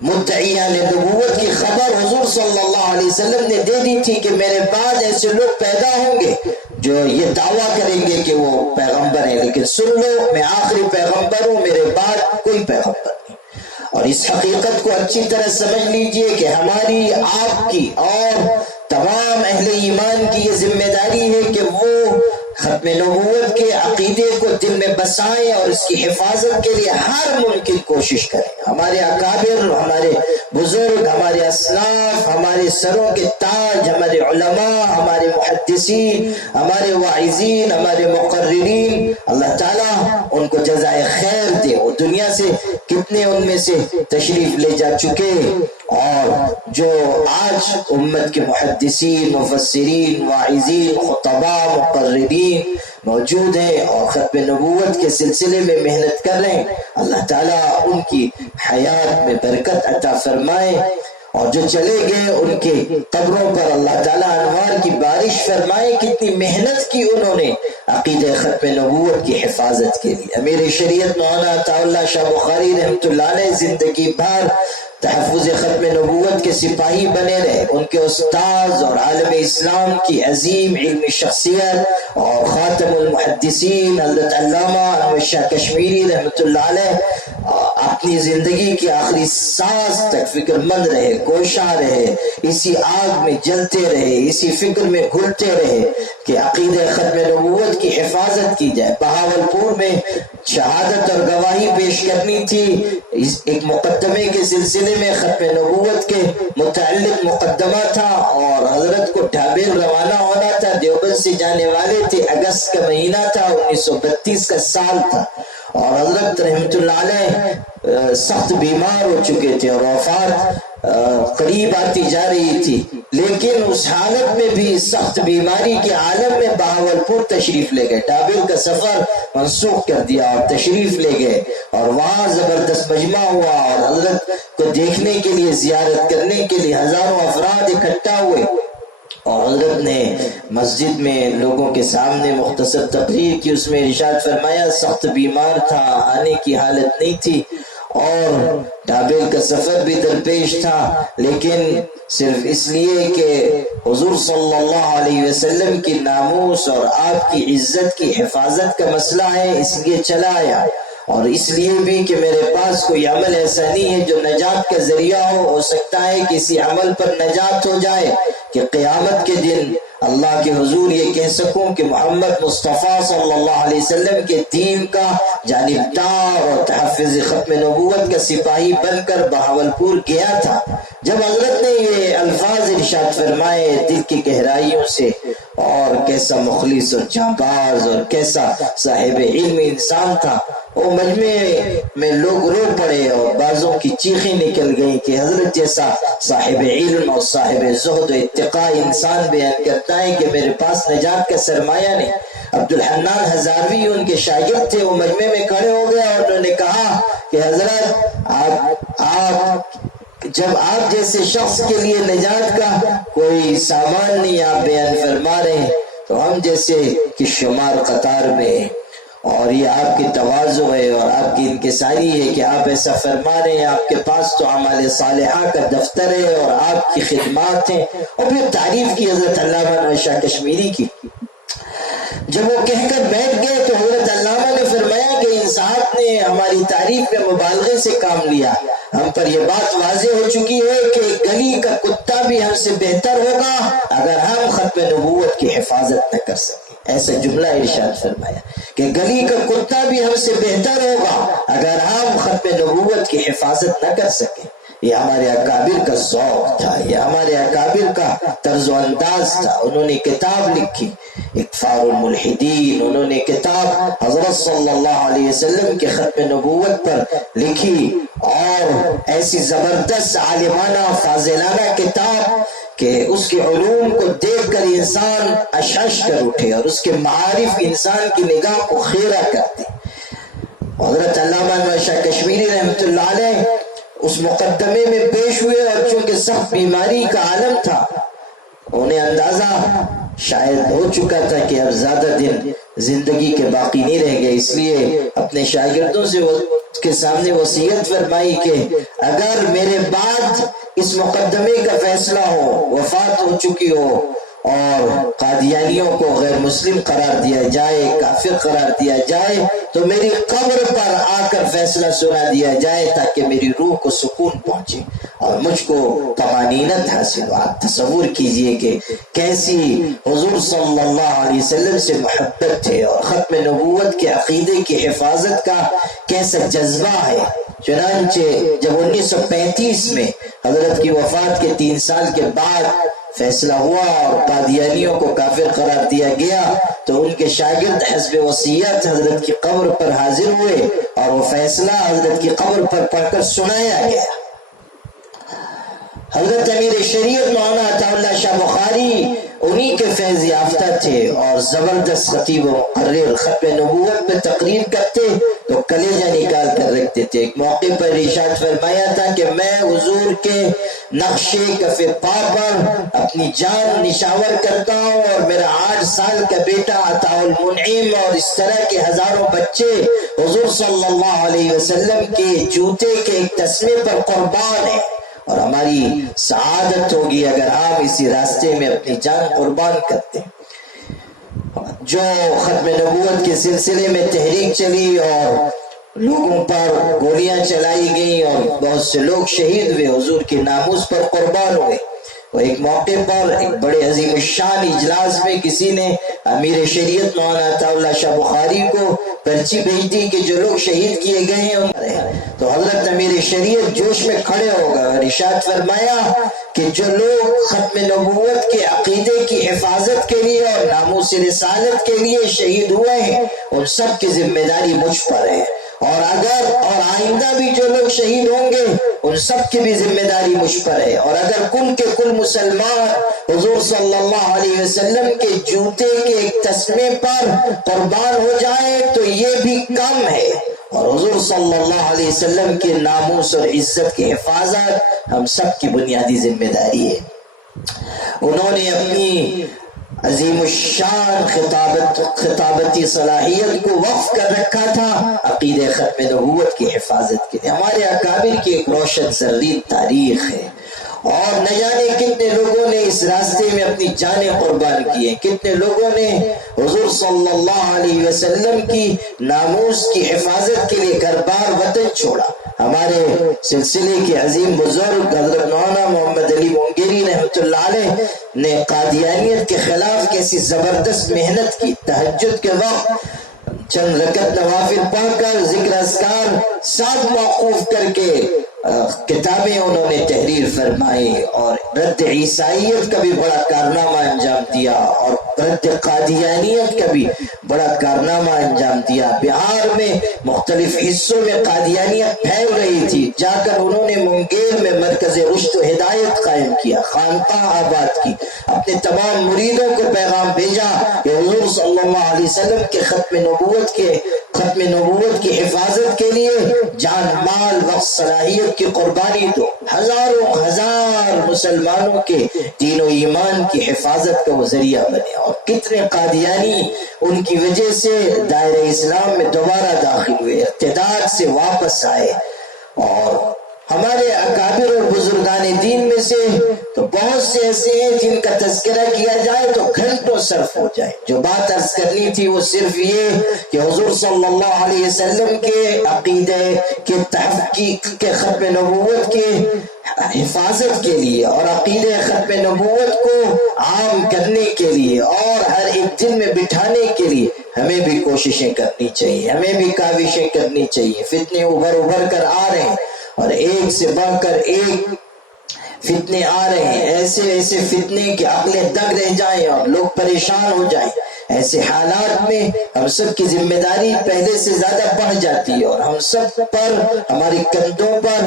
مدعیان نبوت کی خبر حضور صلی اللہ علیہ وسلم نے دے دی تھی کہ میرے بعد ایسے لوگ پیدا ہوں گے جو یہ دعویٰ کریں گے کہ وہ پیغمبر ہیں، لیکن سن لو میں آخری پیغمبر ہوں، میرے بعد کوئی پیغمبر نہیں۔ اور اس حقیقت کو اچھی طرح سمجھ لیجئے کہ ہماری، آپ کی اور تمام اہل ایمان کی یہ ذمہ داری ہے کہ وہ ختم نبوت کے عقیدے کو دل میں بسائیں اور اس کی حفاظت کے لیے ہر ممکن کوشش کریں۔ ہمارے اکابر، ہمارے بزرگ، ہمارے اسلاف، ہمارے سروں کے تاج، ہمارے علماء، ہمارے محدثین، ہمارے واعظین، ہمارے مقررین، اللہ تعالیٰ ان کو جزائے خیر دے۔ وہ دنیا سے کتنے ان میں سے تشریف لے جا چکے، اور جو آج امت کے محدثین، مفسرین، واعظین، خطباء، مقررین موجود ہیں اور ختم نبوت کے سلسلے میں محنت کر رہے ہیں، اللہ تعالیٰ ان کی حیات میں برکت عطا فرمائے، اور جو چلے گئے ان کے قبروں پر اللہ تعالیٰ انوار کی بارش فرمائے۔ کتنی محنت کی انہوں نے عقیدہ ختم نبوت کی حفاظت کے لیے۔ امیر شریعت مولانا عطا اللہ شاہ بخاری رحمۃ اللہ علیہ زندگی بھر تحفظ ختم نبوت کے سپاہی بنے رہے۔ ان کے استاذ اور عالم اسلام کی عظیم علمی شخصیت اور خاتم المحدثین حضرت علامہ انور شاہ کشمیری رحمۃ اللہ علیہ اپنی زندگی کی آخری سانس تک فکر مند رہے، کوشاں رہے، اسی آگ میں جلتے رہے، اسی فکر میں گھلتے رہے کہ عقیدہ ختم نبوت کی حفاظت کی جائے۔ بہاولپور میں شہادت اور گواہی پیش کرنی تھی، ایک مقدمے کے سلسلے میں ختم نبوت کے متعلق مقدمہ تھا، اور حضرت کو ڈھابیل روانہ ہونا تھا، دیوبند سے جانے والے تھے، اگست کا مہینہ تھا، 1932 کا سال تھا، اور حضرت رحمت اللہ علیہ سخت بیمار ہو چکے تھے اور وفات قریب آتی جا رہی تھی، لیکن اس حالت میں بھی سخت بیماری کے عالم میں بہاولپور تشریف لے گئے۔ ڈھابیل کا سفر منسوخ کر دیا اور تشریف لے گئے، اور وہاں زبردست مجمع ہوا، اور حضرت کو دیکھنے کے لیے، زیارت کرنے کے لیے ہزاروں افراد اکٹھا ہوئے، اور حضرت نے مسجد میں لوگوں کے سامنے مختصر تقریر کی۔ اس میں ارشاد فرمایا سخت بیمار تھا، آنے کی حالت نہیں تھی، اور ڈھابیل کا سفر بھی درپیش تھا، لیکن صرف اس لیے کہ حضور صلی اللہ علیہ وسلم کی ناموس اور آپ کی عزت کی حفاظت کا مسئلہ ہے، اس لیے چلا آیا، اور اس لیے بھی کہ میرے پاس کوئی عمل ایسا نہیں ہے جو نجات کا ذریعہ ہو سکتا ہے کسی عمل پر نجات ہو جائے کہ قیامت کے دن اللہ کے حضور یہ کہہ سکوں کہ محمد مصطفیٰ صلی اللہ علیہ وسلم کے دین کا جانبدار اور تحفظ ختم نبوت کا سپاہی بن کر بہاولپور گیا تھا۔ جب حضرت نے یہ الفاظ ارشاد فرمائے دل کی گہرائیوں سے، اور کیسا مخلص اور جانباز اور کیسا صاحب علم انسان تھا، وہ مجمع میں لوگ رو پڑے اور بعضوں کی چیخیں نکل گئی کہ حضرت جیسا صاحب علم اور صاحب زہد و اتقاء انسان بیان کرتا ہے کہ میرے پاس نجات کا سرمایہ نہیں۔ عبدالحنان ہزاروی ان کے شاگرد تھے، وہ مجمع میں کھڑے ہو گئے اور انہوں نے کہا کہ حضرت آپ جب آپ جیسے شخص کے لیے نجات کا کوئی سامان نہیں آپ بیان فرما رہے ہیں، تو ہم جیسے کہ شمار قطار میں، اور یہ آپ کی تواضع ہے اور آپ کی انکساری ہے کہ آپ ایسا فرما رہے ہیں۔ آپ کے پاس تو اعمال صالحہ کا دفتر ہے اور آپ کی خدمات ہیں، اور پھر تعریف کی حضرت علامہ انور شاہ کشمیری کی۔ جب وہ کہہ کر بیٹھ گئے تو حضرت علامہ نے فرمایا کہ ان صاحب نے ہماری تعریف میں مبالغے سے کام لیا، ہم پر یہ بات واضح ہو چکی ہے کہ گلی کا کتا بھی ہم سے بہتر ہوگا اگر ہم ختم نبوت کی حفاظت نہ کر سکیں۔ ایسا جملہ ارشاد فرمایا کہ گلی کا کتا بھی ہم سے بہتر ہوگا اگر ہم ختم نبوت کی حفاظت نہ کر سکیں۔ یہ ہمارے اکابر کا ذوق تھا، یہ ہمارے اکابر کا طرز و انداز تھا۔ انہوں نے کتاب لکھی اکفار الملحدین، انہوں نے کتاب حضرت صلی اللہ علیہ وسلم کے ختم نبوت پر لکھی، اور ایسی زبردست عالمانہ فاضلانہ کتاب کہ اس کے علوم کو دیکھ کر انسان اشش کر اٹھے اور اس کے معارف انسان کی نگاہ کو خیرہ کرتے۔ حضرت علامہ انور شاہ کشمیری رحمۃ اللہ علیہ اس مقدمے میں پیش ہوئے، اور چونکہ سخت بیماری کا عالم تھا، انہیں اندازہ شاید ہو چکا تھا کہ اب زیادہ دن زندگی کے باقی نہیں رہ گئے، اس لیے اپنے شاگردوں سے کے سامنے وصیت فرمائی کہ اگر میرے بعد اس مقدمے کا فیصلہ ہو، وفات ہو چکی ہو اور قادیانیوں کو غیر مسلم قرار دیا جائے، کافر قرار دیا جائے، تو میری قبر پر آ کر فیصلہ سنا دیا جائے تاکہ میری روح کو سکون پہنچے اور مجھ کو طمانینت حاصل ہو۔ آپ تصور کیجئے کہ کیسی حضور صلی اللہ علیہ وسلم سے محبت ہے اور ختم نبوت کے عقیدے کی حفاظت کا کیسا جذبہ ہے۔ چنانچہ جب 1935 میں حضرت کی وفات کے 3 سال کے بعد فیصلہ ہوا اور قادیانیوں کو کافر قرار دیا گیا، تو ان کے شاگرد حسب وصیت حضرت کی قبر پر حاضر ہوئے اور وہ فیصلہ حضرت کی قبر پر پڑھ کر سنایا گیا۔ حضرت امیر شریعت مولانا عطا اللہ شاہ بخاری انہی کے فیض یافتہ تھے اور زبردست خطیب و مقرر، ختم نبوت پہ تقریر کرتے تو کلیجہ نکال کر رکھتے تھے۔ ایک موقع پر ارشاد فرمایا تھا کہ میں حضور کے نقش کف پا پر اپنی جان نشاور کرتا ہوں، اور میرا 8 سال کا بیٹا عطا المنعم اور اس طرح کے ہزاروں بچے حضور صلی اللہ علیہ وسلم کے جوتے کے ایک تسمے پر قربان ہیں، اور ہماری سعادت ہوگی اگر ہم اسی راستے میں اپنی جان قربان کرتے ہیں۔ جو ختم نبوت کے سلسلے میں تحریک چلی اور لوگوں پر گولیاں چلائی گئیں اور بہت سے لوگ شہید ہوئے، حضور کے ناموس پر قربان ہوئے، وہ ایک موقع پر ایک بڑے عظیم الشان اجلاس میں کسی نے امیر شریعت مولانا عطا اللہ شاہ بخاری کو پرچی بھیج دی کہ جو لوگ شہید کیے گئے ہیں، تو حضرت امیر شریعت جوش میں کھڑے ہو گئے اور ارشاد فرمایا کہ جو لوگ ختم نبوت کے عقیدے کی حفاظت کے لیے اور ناموس رسالت کے لیے شہید ہوئے ہیں، ان سب کی ذمہ داری مجھ پر ہے، اور آئندہ بھی جو لوگ شہید ہوں گے ان سب کی بھی ذمہ داری مجھ پر ہے، اور اگر کل کے کل مسلمان حضور صلی اللہ علیہ وسلم کے جوتے کے ایک تسمے پر قربان ہو جائے تو یہ بھی کم ہے، اور حضور صلی اللہ علیہ وسلم کے ناموس اور عزت کی حفاظت ہم سب کی بنیادی ذمہ داری ہے۔ انہوں نے اپنی عظیم الشان خطابتی صلاحیت کو وقف کر رکھا تھا عقیدہ ختم نبوت کی حفاظت کے لیے۔ ہمارے اکابر کی ایک روشن زرین تاریخ ہے، اور نہ جانے کتنے لوگوں نے اس راستے میں اپنی جانیں قربان کی ہیں، کتنے لوگوں نے حضور صلی اللہ علیہ وسلم کی ناموس کی حفاظت کے لیے گھر بار وطن چھوڑا۔ ہمارے سلسلے کے عظیم بزرگ حضرت مولانا محمد علی مونگیری رحمۃ اللہ علیہ نے قادیانیت کے خلاف کیسی زبردست محنت کی۔ تہجد کے وقت چند رکعت نوافل پڑھ کر ذکر اذکار ساتھ موقوف کر کے کتابیں انہوں نے تحریر فرمائی، اور رد عیسائیت کا بھی بڑا کارنامہ انجام دیا اور رد قادیانیت کا بھی بڑا کارنامہ انجام دیا۔ بہار میں مختلف حصوں میں قادیانیت پھیل رہی تھی، جا کر انہوں نے منگیر میں مرکز رشد و ہدایت قائم کیا، خانقاہ آباد کی، اپنے تمام مریدوں کو پیغام بھیجا کہ حضور صلی اللہ علیہ وسلم کے ختم نبوت کی حفاظت کے لیے جان مال وقت صلاحیت کی قربانی دو۔ ہزار مسلمانوں کے دین و ایمان کی حفاظت کا وہ ذریعہ بنے، اور کتنے قادیانی ان کی وجہ سے دائرہ اسلام میں دوبارہ داخل ہوئے، ارتداد سے واپس آئے۔ اور ہمارے اکابر اور بزرگان دین میں سے تو بہت سے ایسے ہیں جن کا تذکرہ کیا جائے تو گھنٹوں صرف ہو جائے۔ جو بات عرض کرنی تھی وہ صرف یہ کہ حضور صلی اللہ علیہ وسلم کے عقیدے کے تحقیق کے ختم نبوت کے حفاظت کے لیے اور عقیدہ ختم نبوت کو عام کرنے کے لیے اور ہر ایک دن میں بٹھانے کے لیے ہمیں بھی کوششیں کرنی چاہیے، ہمیں بھی کاوشیں کرنی چاہیے۔ فتنے ابھر کر آ رہے ہیں، اور ایک سے بڑھ کر ایک فتنے آ رہے ہیں، ایسے ایسے فتنے کہ عقلیں دنگ رہ جائیں اور لوگ پریشان ہو جائیں۔ ایسے حالات میں ہم سب کی ذمہ داری پہلے سے زیادہ بڑھ جاتی ہے، اور ہم سب پر، ہمارے کندھوں پر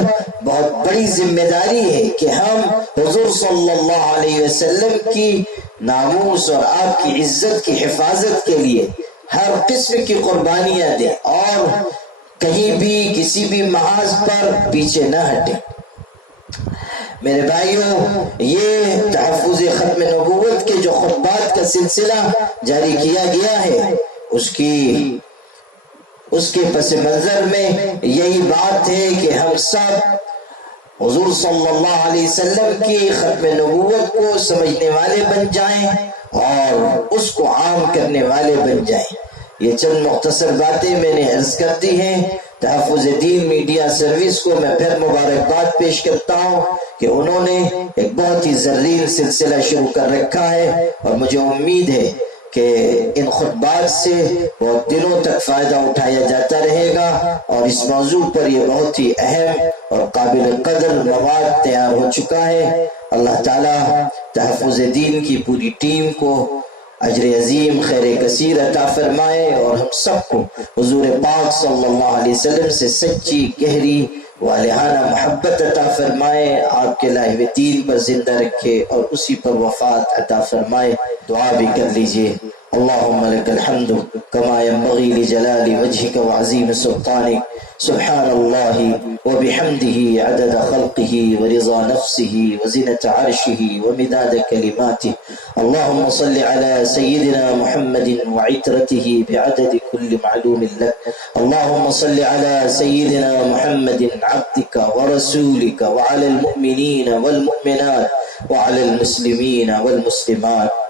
بہت بڑی ذمہ داری ہے کہ ہم حضور صلی اللہ علیہ وسلم کی ناموس اور آپ کی عزت کی حفاظت کے لیے ہر قسم کی قربانیاں دیں، اور کہیں بھی کسی بھی محاذ پر پیچھے نہ ہٹیں۔ میرے بھائیوں، یہ تحفظ ختم نبوت کے جو خطبات کا سلسلہ جاری کیا گیا ہے، اس کے پس منظر میں یہی بات ہے کہ ہم سب حضور صلی اللہ علیہ وسلم کی ختم نبوت کو سمجھنے والے بن جائیں اور اس کو عام کرنے والے بن جائیں۔ یہ چند مختصر باتیں میں نے عرض کر دی ہیں۔ تحفظ دین میڈیا سروس کو میں پھر مبارکباد پیش کرتا ہوں کہ انہوں نے ایک بہت ہی زرین سلسلہ شروع کر رکھا ہے، اور مجھے امید ہے کہ ان خطبات سے بہت دنوں تک فائدہ اٹھایا جاتا رہے گا، اور اس موضوع پر یہ بہت ہی اہم اور قابل قدر مواد تیار ہو چکا ہے۔ اللہ تعالی تحفظ دین کی پوری ٹیم کو اجر عظیم، خیر کثیر عطا فرمائے، اور ہم سب کو حضور پاک صلی اللہ علیہ وسلم سے سچی، گہری، والہانہ محبت عطا فرمائے، آپ کے لائے ہوئے دین پر زندہ رکھے اور اسی پر وفات عطا فرمائے۔ دعا بھی کر لیجئے۔ اللہم لک الحمد کما ينبغی لجلال وجہک وعظیم سلطانک، سبحان اللہ وبحمدہ عدد خلقہ ورضا نفسہ وزنة عرشہ ومداد کلماتہ۔ اللہم صل علی سیدنا محمد وعطرتہ بعدد کل معلوم لک۔ اللہم صل علی سیدنا محمد عبدک ورسولک وعلی المؤمنین والمؤمنات وعلی المسلمین والمسلمات۔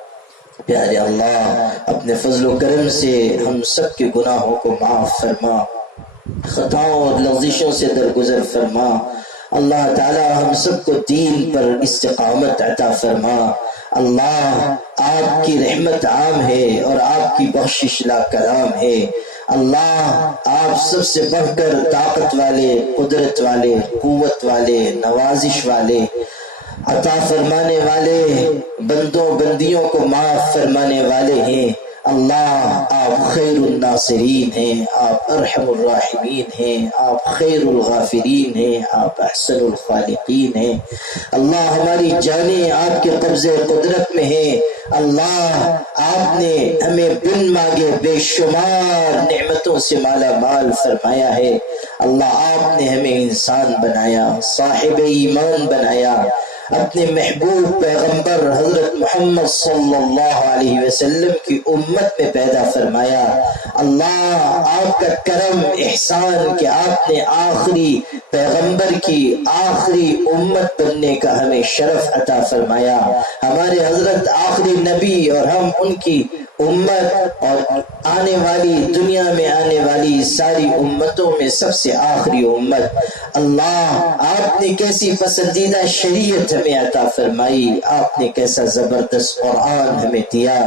پیارے اللہ، اپنے فضل و کرم سے ہم سب کے گناہوں کو معاف فرما، خطاؤں اور لغزشوں سے درگزر فرما۔ اللہ تعالی ہم سب کو دین پر استقامت عطا فرما۔ اللہ، آپ کی رحمت عام ہے اور آپ کی بخشش لا کلام ہے۔ اللہ، آپ سب سے بڑھ کر طاقت والے، قدرت والے، قوت والے، نوازش والے، عطا فرمانے والے، بندوں بندیوں کو معاف فرمانے والے ہیں۔ اللہ، آپ خیر الناصرین ہیں، آپ ارحم الراحمین ہیں، آپ خیر الغافرین ہیں، آپ احسن الخالقین ہیں۔ اللہ، ہماری جانیں آپ کے قبضے قدرت میں ہیں۔ اللہ، آپ نے ہمیں بن مانگے بے شمار نعمتوں سے مالا مال فرمایا ہے۔ اللہ، آپ نے ہمیں انسان بنایا، صاحب ایمان بنایا، اپنے محبوب پیغمبر حضرت محمد صلی اللہ علیہ وسلم کی امت میں پیدا فرمایا۔ اللہ، آپ کا کرم احسان کہ آپ نے آخری پیغمبر کی آخری امت بننے کا ہمیں شرف عطا فرمایا۔ ہمارے حضرت آخری نبی اور ہم ان کی امت، اور آنے والی دنیا میں آنے والی ساری امتوں میں سب سے آخری امت۔ اللہ، آپ نے کیسی پسندیدہ شریعت ہمیں عطا فرمائی، آپ نے کیسا زبردست قرآن ہمیں دیا۔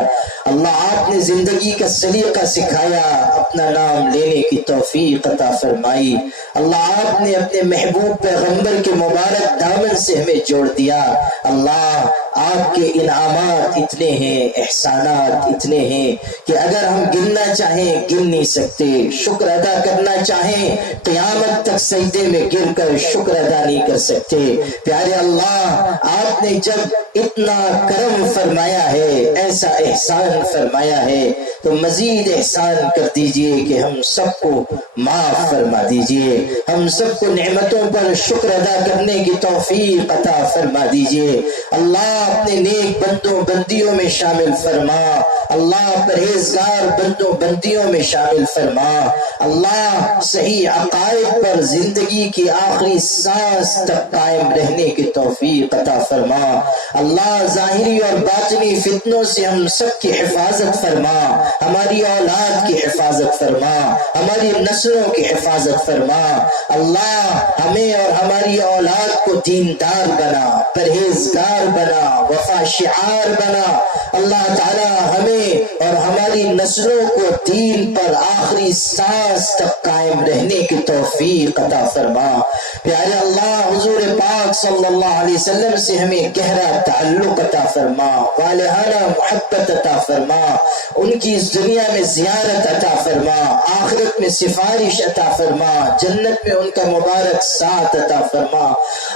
اللہ، آپ نے زندگی کا سلیقہ سکھایا، اپنا نام لینے کی توفیق عطا فرمائی۔ اللہ، آپ نے اپنے محبوب پیغمبر کے مبارک دامن سے ہمیں جوڑ دیا۔ اللہ، آپ کے انعامات اتنے ہیں، احسانات اتنے ہیں کہ اگر ہم گننا چاہیں گن نہیں سکتے، شکر ادا کرنا چاہیں قیامت تک سجدے میں گر کر شکر ادا نہیں کر سکتے۔ پیارے اللہ، آپ نے جب اتنا کرم فرمایا ہے، ایسا احسان فرمایا ہے، تو مزید احسان کر دیجئے کہ ہم سب کو معاف فرما دیجئے، ہم سب کو نعمتوں پر شکر ادا کرنے کی توفیق عطا فرما دیجئے۔ اللہ، اپنے نیک بندوں بندیوں میں شامل فرما۔ اللہ، پرہیزگار بندوں بندیوں میں شامل فرما۔ اللہ، صحیح عقائد پر زندگی کی آخری سانس تک قائم رہنے کی توفیق عطا فرما۔ اللہ، ظاہری اور باطنی فتنوں سے ہم سب کی حفاظت فرما، ہماری اولاد کی حفاظت فرما، ہماری نسلوں کی حفاظت فرما۔ اللہ، ہمیں اور ہماری اولاد کو دیندار بنا، پرہیزگار بنا، وفا شعار بنا۔ اللہ تعالی ہمیں ہمیں اور ہماری نسلوں کو دین پر آخری سانس تک قائم رہنے کی توفیق عطا فرما۔ پیارے اللہ، حضور پاک صلی اللہ علیہ وسلم سے ہمیں گہرا تعلق عطا فرما، والہانہ محبت عطا فرما، ان کی اس دنیا میں زیارت عطا فرما، آخرت میں سفارش عطا فرما، جنت میں ان کا مبارک ساتھ عطا فرما۔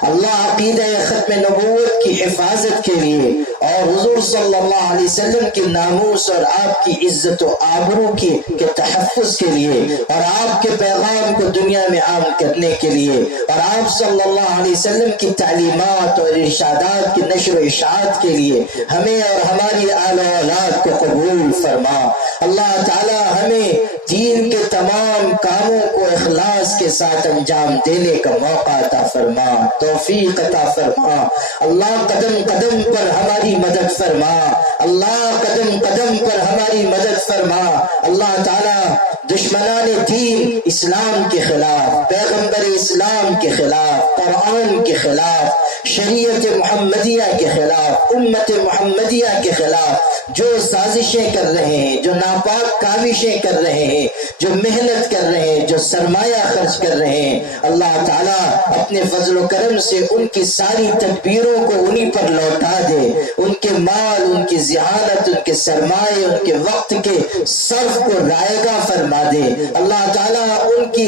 اللہ عقیدہ ختم نبوت کی حفاظت کے لیے اور حضور صلی اللہ علیہ وسلم کے ناموس اور آپ کی عزت و آبرو کے تحفظ کے لیے اور آپ کے پیغام کو دنیا میں عام کرنے کے لیے اور آپ صلی اللہ علیہ وسلم کی تعلیمات اور ارشادات کی نشر و اشاعت کے لیے ہمیں اور ہماری آل و اولاد کو قبول فرما۔ اللہ تعالی ہمیں دین کے تمام کاموں کو اخلاص کے ساتھ انجام دینے کا موقع عطا فرما، توفیق عطا فرما۔ اللہ قدم قدم پر ہماری مدد فرما، اللہ قدم قدم پر ہماری مدد فرما۔ اللہ تعالی دشمنان دین اسلام کے خلاف، پیغمبر اسلام کے خلاف، قرآن کے خلاف، شریعت محمدیہ کے خلاف، امت محمدیہ کے خلاف جو سازشیں کر رہے ہیں، جو ناپاک کاوشیں کر رہے ہیں، جو محنت کر رہے ہیں، جو سرمایہ خرچ کر رہے ہیں، اللہ تعالیٰ اپنے فضل و کرم سے ان کی ساری تدبیروں کو انہی پر لوٹا دے، ان کے مال، ان کی ذہانت، ان کے سرمایے، ان کے وقت کے صرف کو رائگاں فرما دے۔ اللہ تعالیٰ ان کی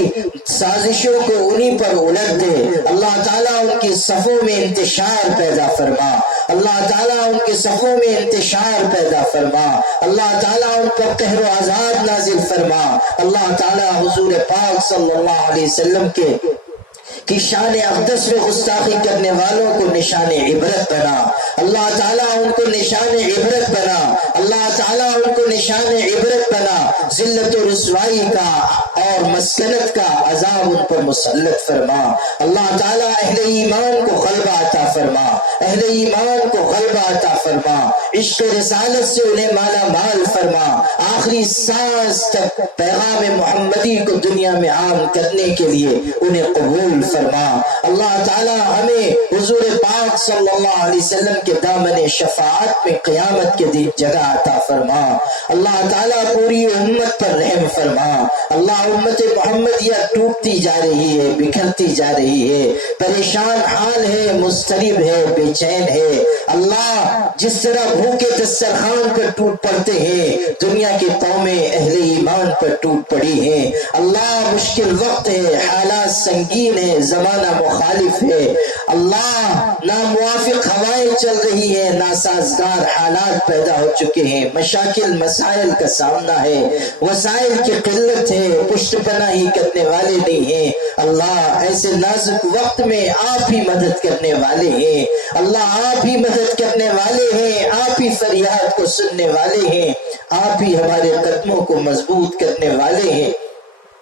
سازشوں کو انہی پر الٹ دے۔ اللہ تعالیٰ ان کی صفوں میں انتشار پیدا فرما، اللہ تعالیٰ ان کے صفوں میں انتشار پیدا فرما، اللہ تعالیٰ ان پر قہر و عذاب نازل فرما۔ اللہ تعالیٰ حضور پاک صلی اللہ علیہ وسلم کی شان اقدس میں گستاخی کرنے والوں کو نشان عبرت بنا، اللہ تعالیٰ ان کو نشان عبرت بنا، اللہ تعالیٰ ان کو نشان عبرت بنا۔ ذلت و رسوائی کا اور مسکنت کا عذاب ان پر مسلط فرما۔ اللہ تعالیٰ اہل ایمان کو غلبہ عطا فرما، اہل ایمان کو غلبہ عطا فرما، عشق رسالت سے انہیں مالا مال فرما، آخری سانس تک پیغام محمدی کو دنیا میں عام کرنے کے لیے انہیں قبول فرما۔ اللہ تعالیٰ ہمیں حضور پاک صلی اللہ علیہ وسلم کے دامن شفاعت میں قیامت کے دن جگہ عطا فرما۔ اللہ تعالیٰ پوری امت پر رحم فرما۔ اللہ امت محمدیہ ٹوٹتی جا رہی ہے، بکھرتی جا رہی ہے، پریشان حال ہے، مضطرب ہے، بے چین ہے۔ اللہ جس طرح بھوکے دسترخوان پر ٹوٹ پڑتے ہیں، دنیا کی قومیں اہل ایمان پر ٹوٹ پڑی ہیں۔ اللہ مشکل وقت ہے، حالات سنگین ہے، زمانہ مخالف ہے، اللہ ناموافق ہوائیں چل رہی ہیں، ناسازگار حالات پیدا ہو چکے ہیں، مشاکل مسائل کا سامنا ہے، وسائل کی قلت ہے، پشت پناہی کرنے والے نہیں ہیں۔ اللہ ایسے نازک وقت میں آپ ہی مدد کرنے والے ہیں، اللہ آپ ہی مدد کرنے والے ہیں، آپ ہی فریاد کو سننے والے ہیں، آپ ہی ہمارے قدموں کو مضبوط کرنے والے ہیں۔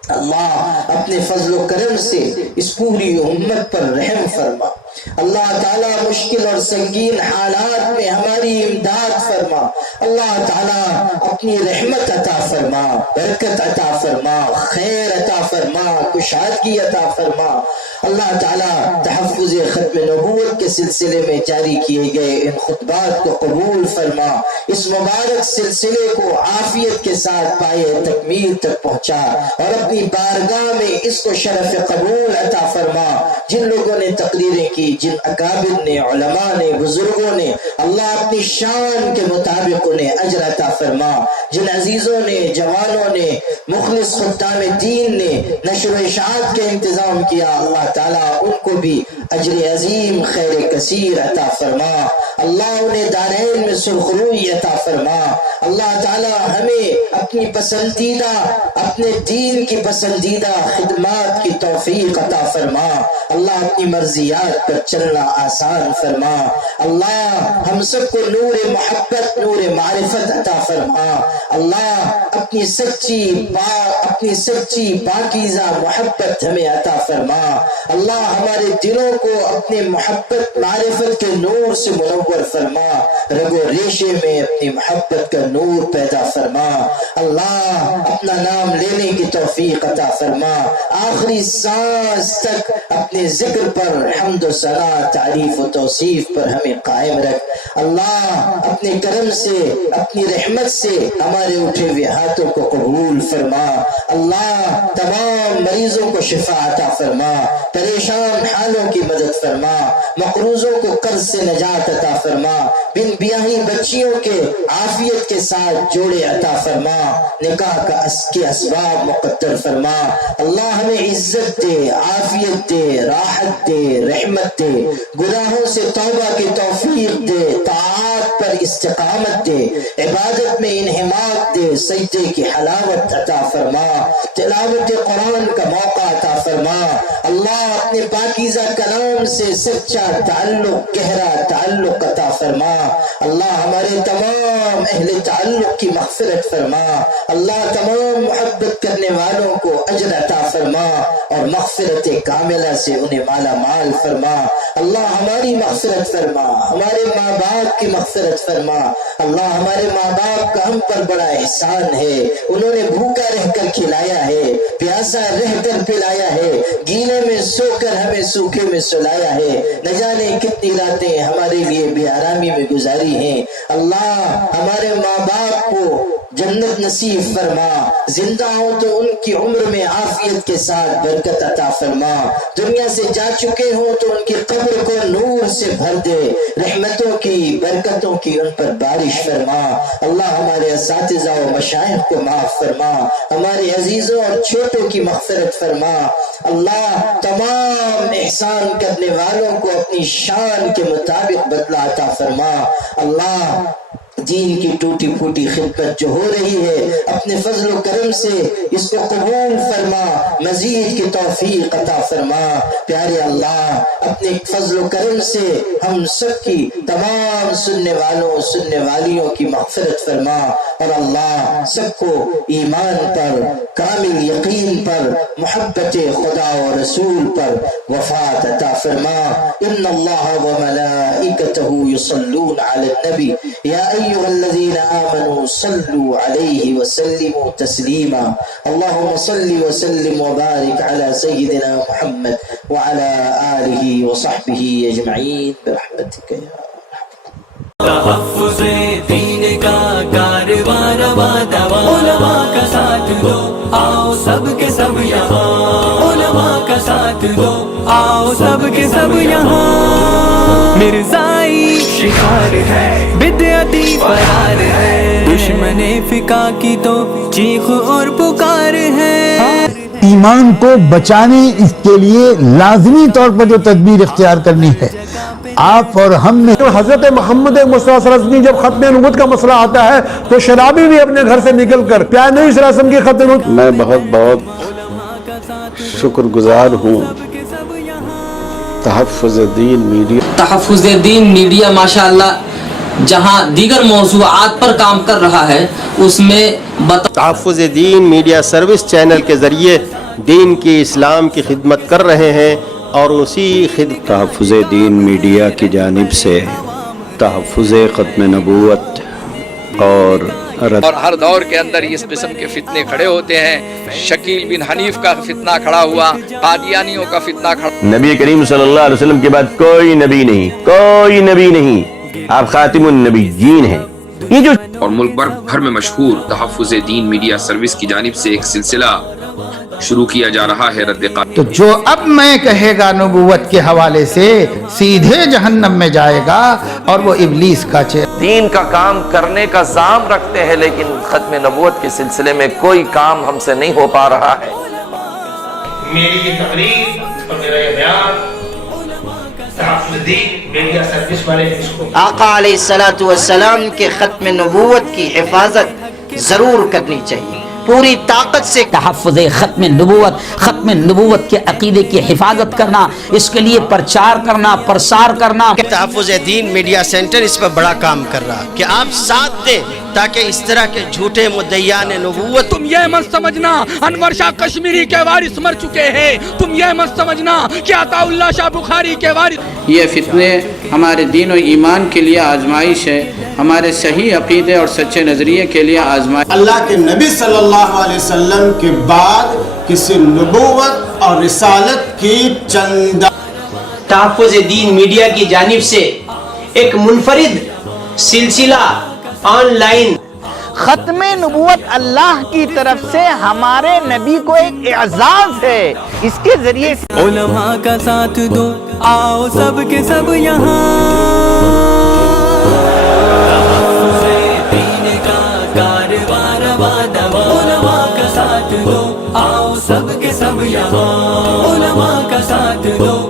اللہ اپنے فضل و کرم سے اس پوری امت پر رحم فرما۔ اللہ تعالیٰ مشکل اور سنگین حالات میں ہماری امداد فرما۔ اللہ تعالیٰ اپنی رحمت عطا فرما، برکت عطا فرما، خیر عطا فرما، کشادگی عطا فرما۔ اللہ تعالیٰ تحفظ ختم نبوت کے سلسلے میں جاری کیے گئے ان خطبات کو قبول فرما، اس مبارک سلسلے کو عافیت کے ساتھ پائے تکمیل تک پہنچا اور اپنی بارگاہ میں اس کو شرف قبول عطا فرما۔ جن لوگوں نے تقریریں کی، جن اکابر نے، علماء نے، بزرگوں نے، اللہ اپنی شان کے مطابق انہیں اجر عطا فرما۔ جن عزیزوں نے، جوانوں نے، مخلص خدام دین نے نشر و اشاعت کے انتظام کیا، اللہ تعالیٰ ان کو بھی اجر عظیم خیر کثیر عطا فرما۔ اللہ انہیں دارین میں سرخروئی عطا فرما۔ اللہ تعالیٰ ہمیں اپنی پسندیدہ، اپنے دین کی پسندیدہ خدمات کی توفیق عطا فرما۔ اللہ اپنی مرضیات پر چلنا آسان فرما۔ اللہ ہم سب کو نور محبت، نور معرفت عطا فرما۔ اللہ اپنی سچی پاکیزہ محبت ہمیں عطا فرما۔ اللہ ہمارے دلوں کو اپنے محبت معرفت کے نور سے منور فرما۔ رگ و ریشے میں اپنی محبت کا نور پیدا فرما اللہ، اپنا نام لینے کی توفیق عطا فرما، آخری سانس تک اپنے ذکر پر حمد و ثنا، تعریف و توصیف پر ہمیں قائم رکھ اللہ، اپنے کرم سے اپنی رحمت سے ہمارے اٹھے ہوئے ہاتھوں کو قبول فرما اللہ، تمام مریضوں کو شفا عطا فرما، پریشان حالوں کی مدد فرما، مقروضوں کو قرض سے نجات عطا فرما، بن بیاہی بچیوں کے عافیت کے ساتھ جوڑے عطا فرما، نکاح کے اسباب مقدر فرما اللہ، ہمیں عزت دے، عافیت دے، راحت دے، رحمت دے، گناہوں سے توبہ کی توفیق دے، طاعات پر استقامت دے، عبادت میں انہماک دے، سجدے کی حلاوت عطا فرما، تلاوت قرآن کا موقع عطا فرما اللہ، اپنے پاکیزہ کلام سے سچا تعلق، گہرا تعلق عطا فرما اللہ، ہمارے تمام اہل تعلق کی مغفرت فرما اللہ، تمام محبت کرنے والوں کو اجر عطا فرما اور مغفرت کاملہ سے انہیں مالا مال فرما اللہ، ہماری مغفرت فرما، ہمارے ماں باپ کی مغفرت فرما اللہ، ہمارے ماں باپ کا ہم پر بڑا احسان ہے، انہوں نے بھوکا رہ کر کھلایا ہے، پیاسا رہ کر پلایا ہے، گیلے میں سو کر ہمیں سوکھے میں سلایا ہے، نہ جانے کتنی راتیں ہمارے لیے بے آرامی میں گزاری ہیں اللہ، ہمارے ماں باپ کو جنت نصیب فرما، زندہ ہوں تو ان کی عمر میں عافیت کے ساتھ برکت عطا فرما، دنیا سے جا چکے ہوں تو ان کی قبر کو نور سے بھر دے، رحمتوں کی برکتوں کی ان پر بارش فرما اللہ، ہمارے اساتذہ و مشائخ کو معاف فرما، ہمارے عزیزوں اور چھوٹوں کی مغفرت فرما اللہ، تمام احسان کرنے والوں کو اپنی شان کے مطابق بدلہ عطا فرما اللہ، دین کی ٹوٹی پھوٹی خدمت جو ہو رہی ہے اپنے فضل و کرم سے اس کو قبول فرما، مزید کی توفیق عطا فرما پیارے اللہ، اپنے فضل و کرم سے ہم سب کی تمام سننے والوں سننے والیوں کی مغفرت فرما اور اللہ سب کو ایمان پر، کامل یقین پر، محبت خدا و رسول پر وفات عطا فرما۔ ان اللہ و ملائکتہ یصلون علی النبی یا أيها الذين آمنوا صلوا عليه وسلموا تسليما اللهم صل وسلم وبارك على سيدنا محمد وعلى آله وصحبه أجمعين برحمتك يا تحفظ دین کا کاروان رواں دواں، علماء کا ساتھ دو آؤ سب کے سب یہاں، علماء کا ساتھ دو آؤ سب کے سب یہاں، مرزائی شکار ہے بدعتی فرار ہے، دشمن فقہ کی تو چیخ اور پکار ہے، ایمان کو بچانے اس کے لیے لازمی طور پر جو تدبیر اختیار کرنی ہے آپ اور ہم نے۔ حضرت محمد مصطفیٰ صلی اللہ علیہ وسلم جب ختم نبوت کا مسئلہ آتا ہے تو شرابی بھی اپنے گھر سے نکل کر پیارے نبی صلی اللہ علیہ وسلم کی ختم نبوت۔ میں بہت شکر گزار ہوں تحفظ دین میڈیا۔ تحفظ دین میڈیا ماشاءاللہ جہاں دیگر موضوعات پر کام کر رہا ہے اس میں تحفظ دین میڈیا سروس چینل کے ذریعے دین کی اسلام کی خدمت کر رہے ہیں اور اسی تحفظ دین میڈیا کی جانب سے تحفظ ختم نبوت اور ہر دور کے اندر اس قسم کے فتنے کھڑے ہوتے ہیں، شکیل بن حنیف کا فتنہ کھڑا ہوا، قادیانیوں کا فتنہ کھڑا۔ نبی کریم صلی اللہ علیہ وسلم کے بعد کوئی نبی نہیں، آپ خاتم النبیین ہیں۔ یہ جو اور ملک بھر میں مشہور تحفظ دین میڈیا سروس کی جانب سے ایک سلسلہ شروع کیا جا رہا ہے رد قاتل، تو جو اب میں کہے گا نبوت کے حوالے سے سیدھے جہنم میں جائے گا اور وہ ابلیس کا چہرہ۔ دین کا کام کرنے کا زعم رکھتے ہیں لیکن ختم نبوت کے سلسلے میں کوئی کام ہم سے نہیں ہو پا رہا ہے۔ میری یہ تقریر اور میرا یہ بیان تحفظ دین میڈیا سروس والے اس کو آقا علیہ الصلوۃ والسلام کے ختم نبوت کی حفاظت ضرور کرنی چاہیے، پوری طاقت سے تحفظ ختم نبوت کے عقیدے کی حفاظت کرنا، اس کے لیے پرچار کرنا، پرسار کرنا۔ تحفظ دین میڈیا سینٹر اس پر بڑا کام کر رہا کہ آپ ساتھ دیں تاکہ اس طرح کے جھوٹے مدعیان نبوت، تم یہ مت سمجھنا انور شاہ کشمیری کے وارث مر چکے ہیں، تم یہ مت سمجھنا کہ عطا اللہ شاہ بخاری کے وارث. یہ فتنے ہمارے دین و ایمان کے لیے آزمائش ہے، ہمارے صحیح عقیدے اور سچے نظریے کے لیے آزمائش. اللہ کے نبی صلی اللہ علیہ وسلم کے بعد کسی نبوت اور رسالت کی چند. تحفظ دین میڈیا کی جانب سے ایک منفرد سلسلہ آن لائن ختم نبوت اللہ کی طرف سے ہمارے نبی کو ایک اعزاز ہے، اس کے ذریعے علماء کا ساتھ دو، آؤ سب کے سب یہاں. دین کا کارواں رواں دواں، علماء کا ساتھ دو، آؤ سب کے سب یہاں. علماء کا ساتھ دو.